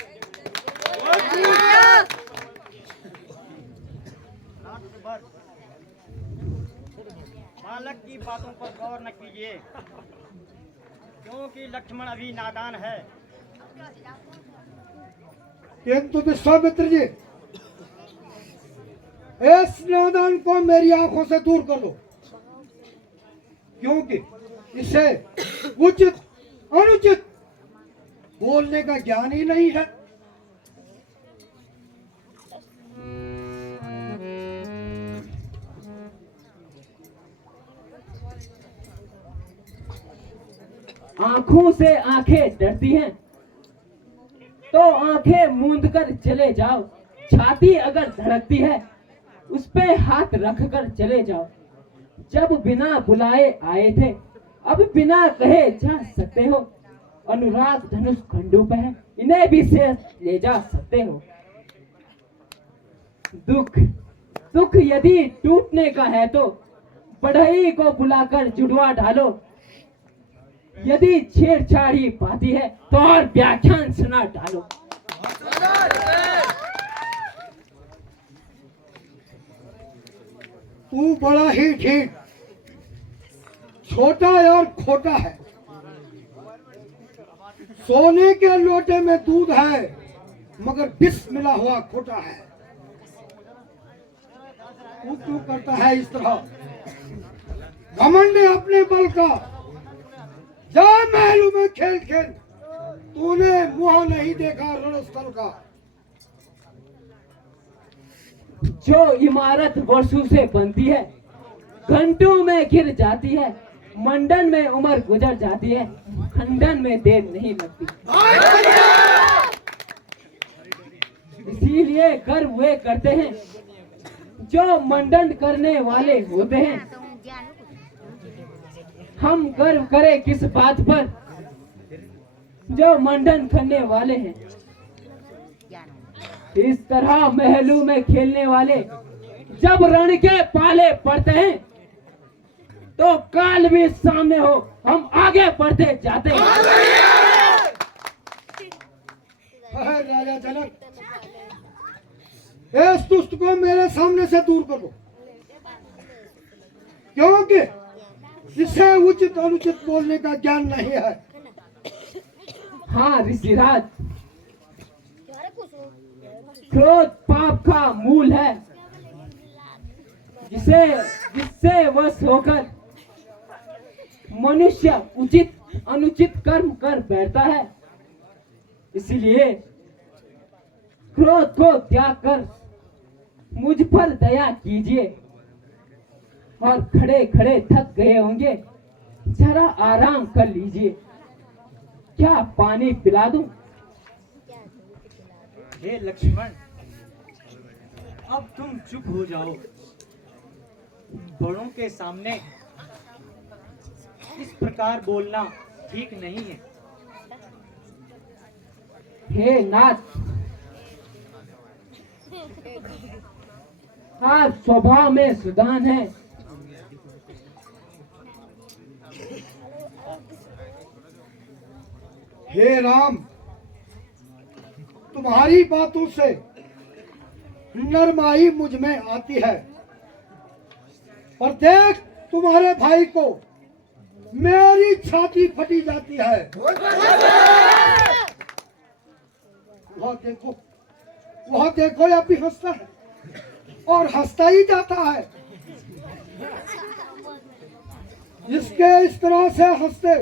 बालक की बातों पर गौर न कीजिए, क्योंकि लक्ष्मण अभी नादान है। किंतु विश्वामित्र जी, इस नादान को मेरी आंखों से दूर कर दो, क्योंकि इसे उचित अनुचित बोलने का ज्ञान ही नहीं है। आंखों से आंखें डरती हैं तो आंखें मूंद कर चले जाओ। छाती अगर धड़कती है उस पे हाथ रख कर चले जाओ। जब बिना बुलाए आए थे, अब बिना कहे जा सकते हो। अनुराग धनुष खंडों पे है, इन्हें भी से ले जा सकते हो। दुख यदि टूटने का है तो बढ़ई को बुलाकर जुड़वा डालो। यदि छेड़छाड़ ही पाती है तो और व्याख्यान सुना डालो। तू बड़ा ही ठीक, छोटा और खोटा है। सोने के लोटे में दूध है मगर विष मिला हुआ खोटा है। तू क्यों करता है इस तरह? घमंड है अपने बल का। जा महलों में खेल खेल, तूने मुंह नहीं देखा रणस्थल का। जो इमारत वर्षों से बनती है, घंटों में गिर जाती है, मंडन में उम्र गुजर जाती है, खंडन में देर नहीं लगती। इसीलिए गर्व वे करते हैं जो मंडन करने वाले होते हैं। हम गर्व करें किस बात पर जो मंडन करने वाले हैं। इस तरह महलों में खेलने वाले जब रण के पाले पड़ते हैं तो काल भी सामने हो, हम आगे बढ़ते जाते हैं। राजा जनक, इस दुष्ट को मेरे सामने से दूर करो, क्योंकि इसे उचित अनुचित बोलने का ज्ञान नहीं है। हाँ ऋषिराज, क्रोध पाप का मूल है, जिससे वश होकर मनुष्य उचित अनुचित कर्म कर बैठता है। इसलिए क्रोध को त्याग कर मुझ पर दया कीजिए। और खड़े खड़े थक गए होंगे, जरा आराम कर लीजिए। क्या पानी पिला दूं? हे लक्ष्मण, अब तुम चुप हो जाओ। बड़ों के सामने इस प्रकार बोलना ठीक नहीं है। हे नाथ, आप स्वभाव में सुदान है। हे राम, तुम्हारी बातों से नरमाई मुझ में आती है। और देख, तुम्हारे भाई को मेरी छाती फटी जाती है। वह देखो या भी हंसता है और हंसता ही जाता है। इसके इस तरह से हंसते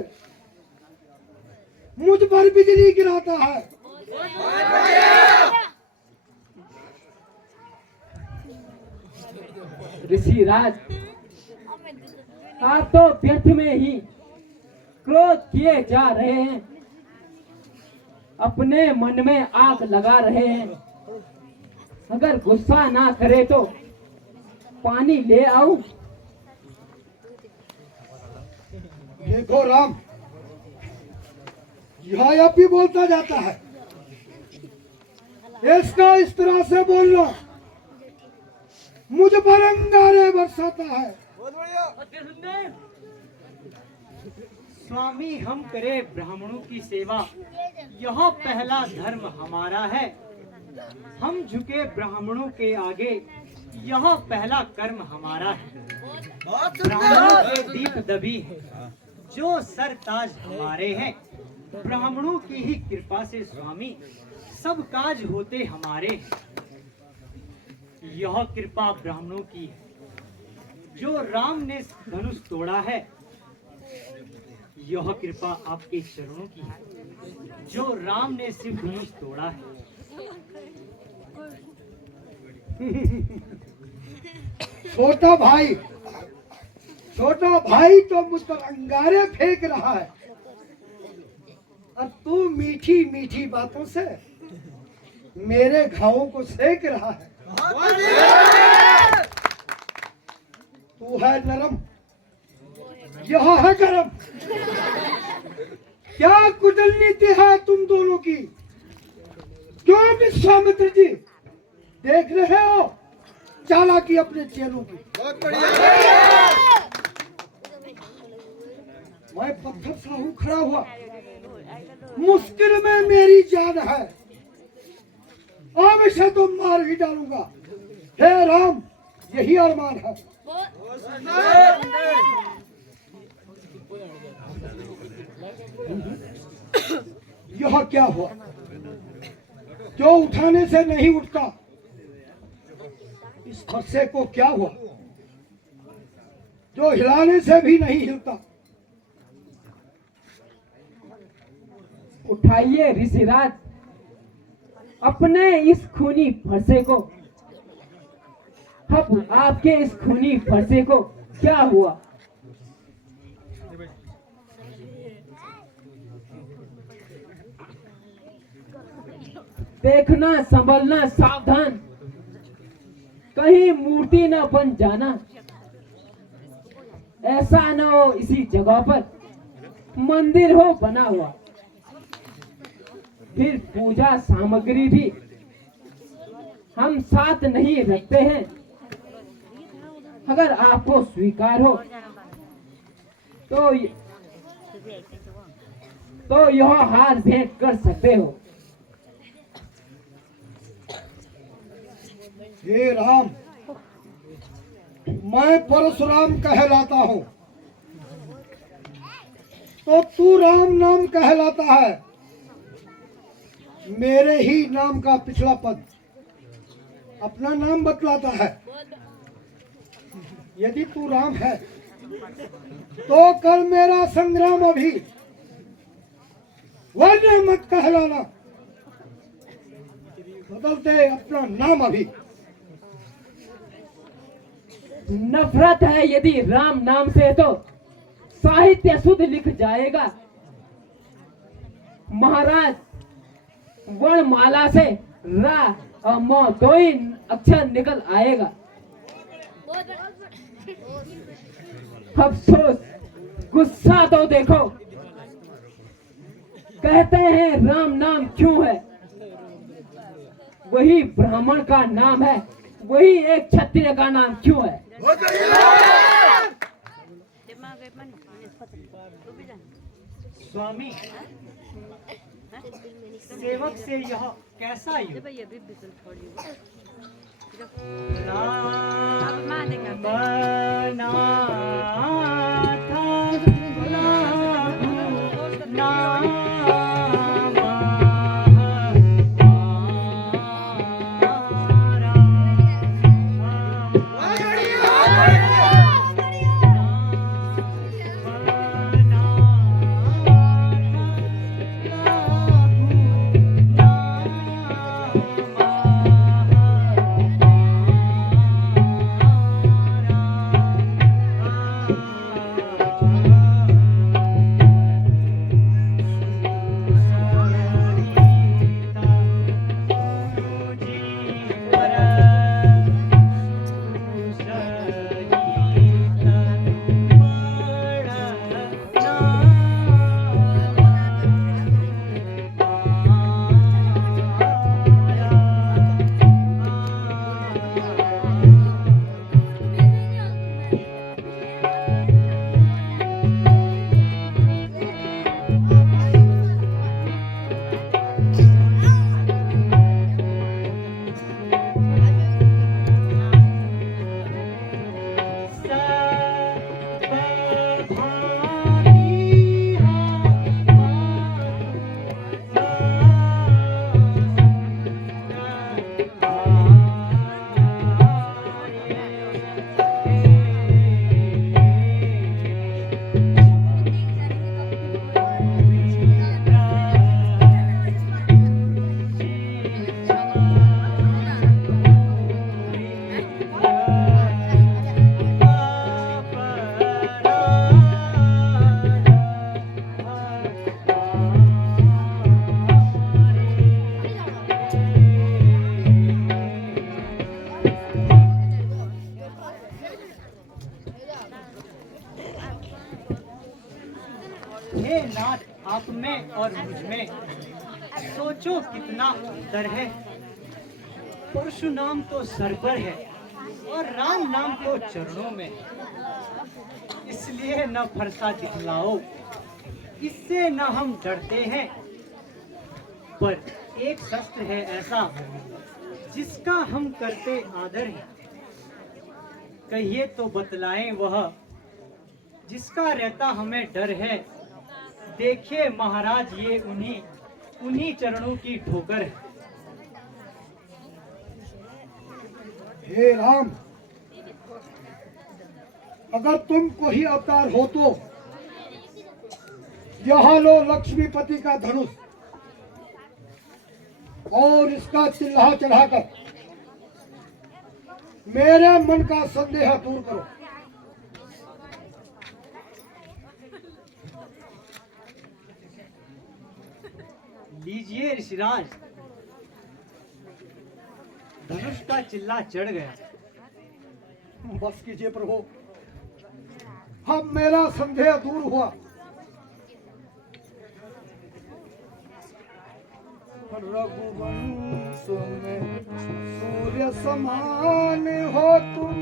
मुझ पर बिजली गिराता है। ऋषिराज, आप तो व्यर्थ में ही क्रोध किए जा रहे हैं, अपने मन में आग लगा रहे हैं। अगर गुस्सा ना करे तो पानी ले आओ। देखो राम, यह अब भी बोलता जाता है। इसका इस तरह से बोलना मुझ पर अंगारे बरसाता है। स्वामी, हम करें ब्राह्मणों की सेवा, यह पहला धर्म हमारा है। हम झुके ब्राह्मणों के आगे, यह पहला कर्म हमारा है। ब्राह्मणों के दीप दबी जो सर ताज हमारे हैं। ब्राह्मणों की ही कृपा से स्वामी सब काज होते हमारे हैं। यह कृपा ब्राह्मणों की है। जो राम ने धनुष तोड़ा है, यह कृपा आपके चरणों की है। जो राम ने शिव धनुष तोड़ा है। छोटा भाई तो मुझ पर अंगारे फेंक रहा है और तू मीठी मीठी बातों से मेरे घावों को सेक रहा है। तू है नरम, यह है गरम। क्या कुटिल नीति है तुम दोनों की? क्यों विश्वामित्र जी देख रहे हो चालाकी अपने चेलों की? मैं पत्थर सा हूं खड़ा हुआ, मुश्किल में मेरी जान है, अब इसे तो मार ही डालूंगा। हे राम, यही अरमान है। यह क्या हुआ जो उठाने से नहीं उठता? इस फरसे को क्या हुआ जो हिलाने से भी नहीं हिलता? उठाइए ऋषिराज अपने इस खूनी फरसे को। अब आपके इस खूनी फरसे को क्या हुआ? देखना, संभलना, सावधान, कहीं मूर्ति न बन जाना। ऐसा न हो इसी जगह पर मंदिर हो बना हुआ, फिर पूजा सामग्री भी हम साथ नहीं रखते हैं। अगर आपको स्वीकार हो तो यह हार भेंट कर सकते हो। हे राम, मैं परशुराम कहलाता हूँ तो तू राम नाम कहलाता है। मेरे ही नाम का पिछला पद अपना नाम बतलाता है। यदि तू राम है तो कर मेरा संग्राम अभी, वरना मत कहलाना। बदलते अपना नाम अभी। नफरत है यदि राम नाम से तो साहित्य शुद्ध लिख जाएगा। महाराज, वर्णमाला से रा और म दो ही अक्षर निकल आएगा। अफसोस, गुस्सा तो देखो। कहते हैं राम नाम क्यों है? वही ब्राह्मण का नाम है, वही एक क्षत्रिय का नाम क्यों है? स्वामी, सेवक से यह कैसा युग? हे नाथ, आप में और मुझ में सोचो कितना अंतर है। परशु नाम तो सर पर है और राम नाम तो चरणों में। इसलिए न फरसा दिखलाओ, इससे न हम डरते हैं। पर एक शस्त्र है ऐसा जिसका हम करते आदर है। कहिए तो बतलाएं वह जिसका रहता हमें डर है। देखिए महाराज, ये उन्हीं चरणों की ठोकर है। हे राम, अगर तुम कोई अवतार हो तो यहाँ लो लक्ष्मीपति का धनुष और इसका चिल्ला चढ़ाकर मेरे मन का संदेह दूर करो। लीजिए ऋषिराज, धनुष का चिल्ला चढ़ गया। बस कीजिए प्रभु, अब मेरा संदेह दूर हुआ। रघुवंश में सूर्य समान हो तुम,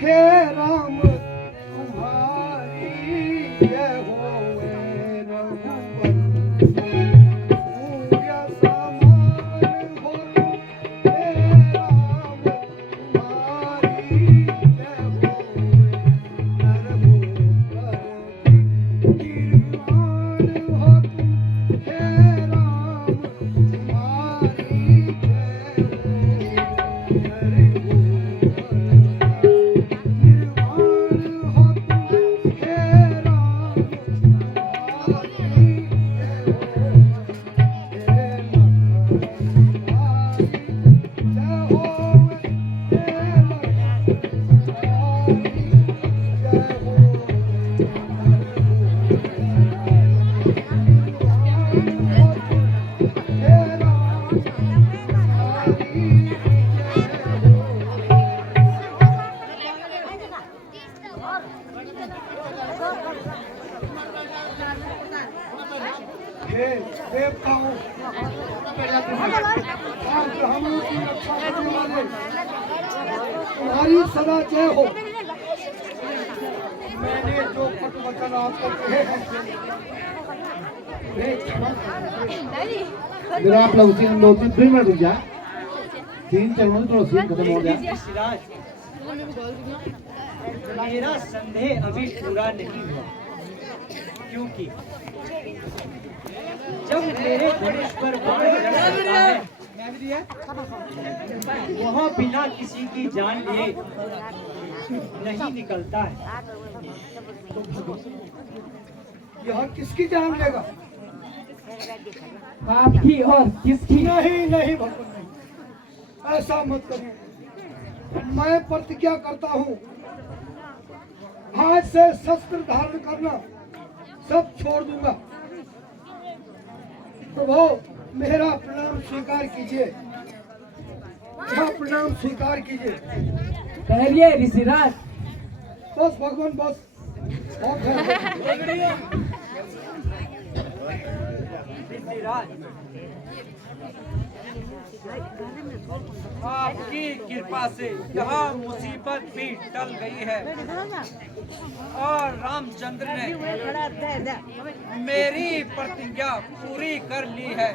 हे राम तुम्हारी जय हो। रघुवंश सूर्य समान हो तुम, हे राम तुम्हारी जय हो। निर्वाण हो तुम, हे राम तुम्हारी जय हे देवताओं, आप ब्राह्मणों की रक्षा करने वाले, तुम्हारी सदा जय हो। मैंने जो पट वचन आपको कहे हैं, उन्हें क्षमा करें। जरा आप लोग 2-3 मिनट रुक जा। 3 चरणों में तो सीन खत्म हो गया। ऋषिराज, मेरा संदेह अभी पूरा नहीं हुआ, क्योंकि जब मेरे धनुष पर बाण लगता है, वह बिना किसी की जान लिए नहीं निकलता है। यह किसकी जान लेगा? आपकी और किसकी? नहीं नहीं भगवान, नहीं, ऐसा मत करो। मैं प्रतिज्ञा करता हूँ, आज से शस्त्र धारण करना सब छोड़ दूंगा। प्रभु, मेरा प्रणाम स्वीकार कीजिए, मेरा प्रणाम स्वीकार कीजिए। पहले ऋषिराज, बस भगवान, बस बहुत है। आपकी कृपा से यह मुसीबत भी टल गई है और रामचंद्र ने मेरी प्रतिज्ञा पूरी कर ली है।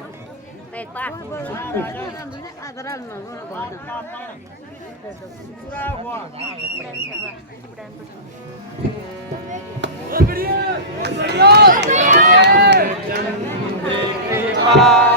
पूरा हुआ। कृपा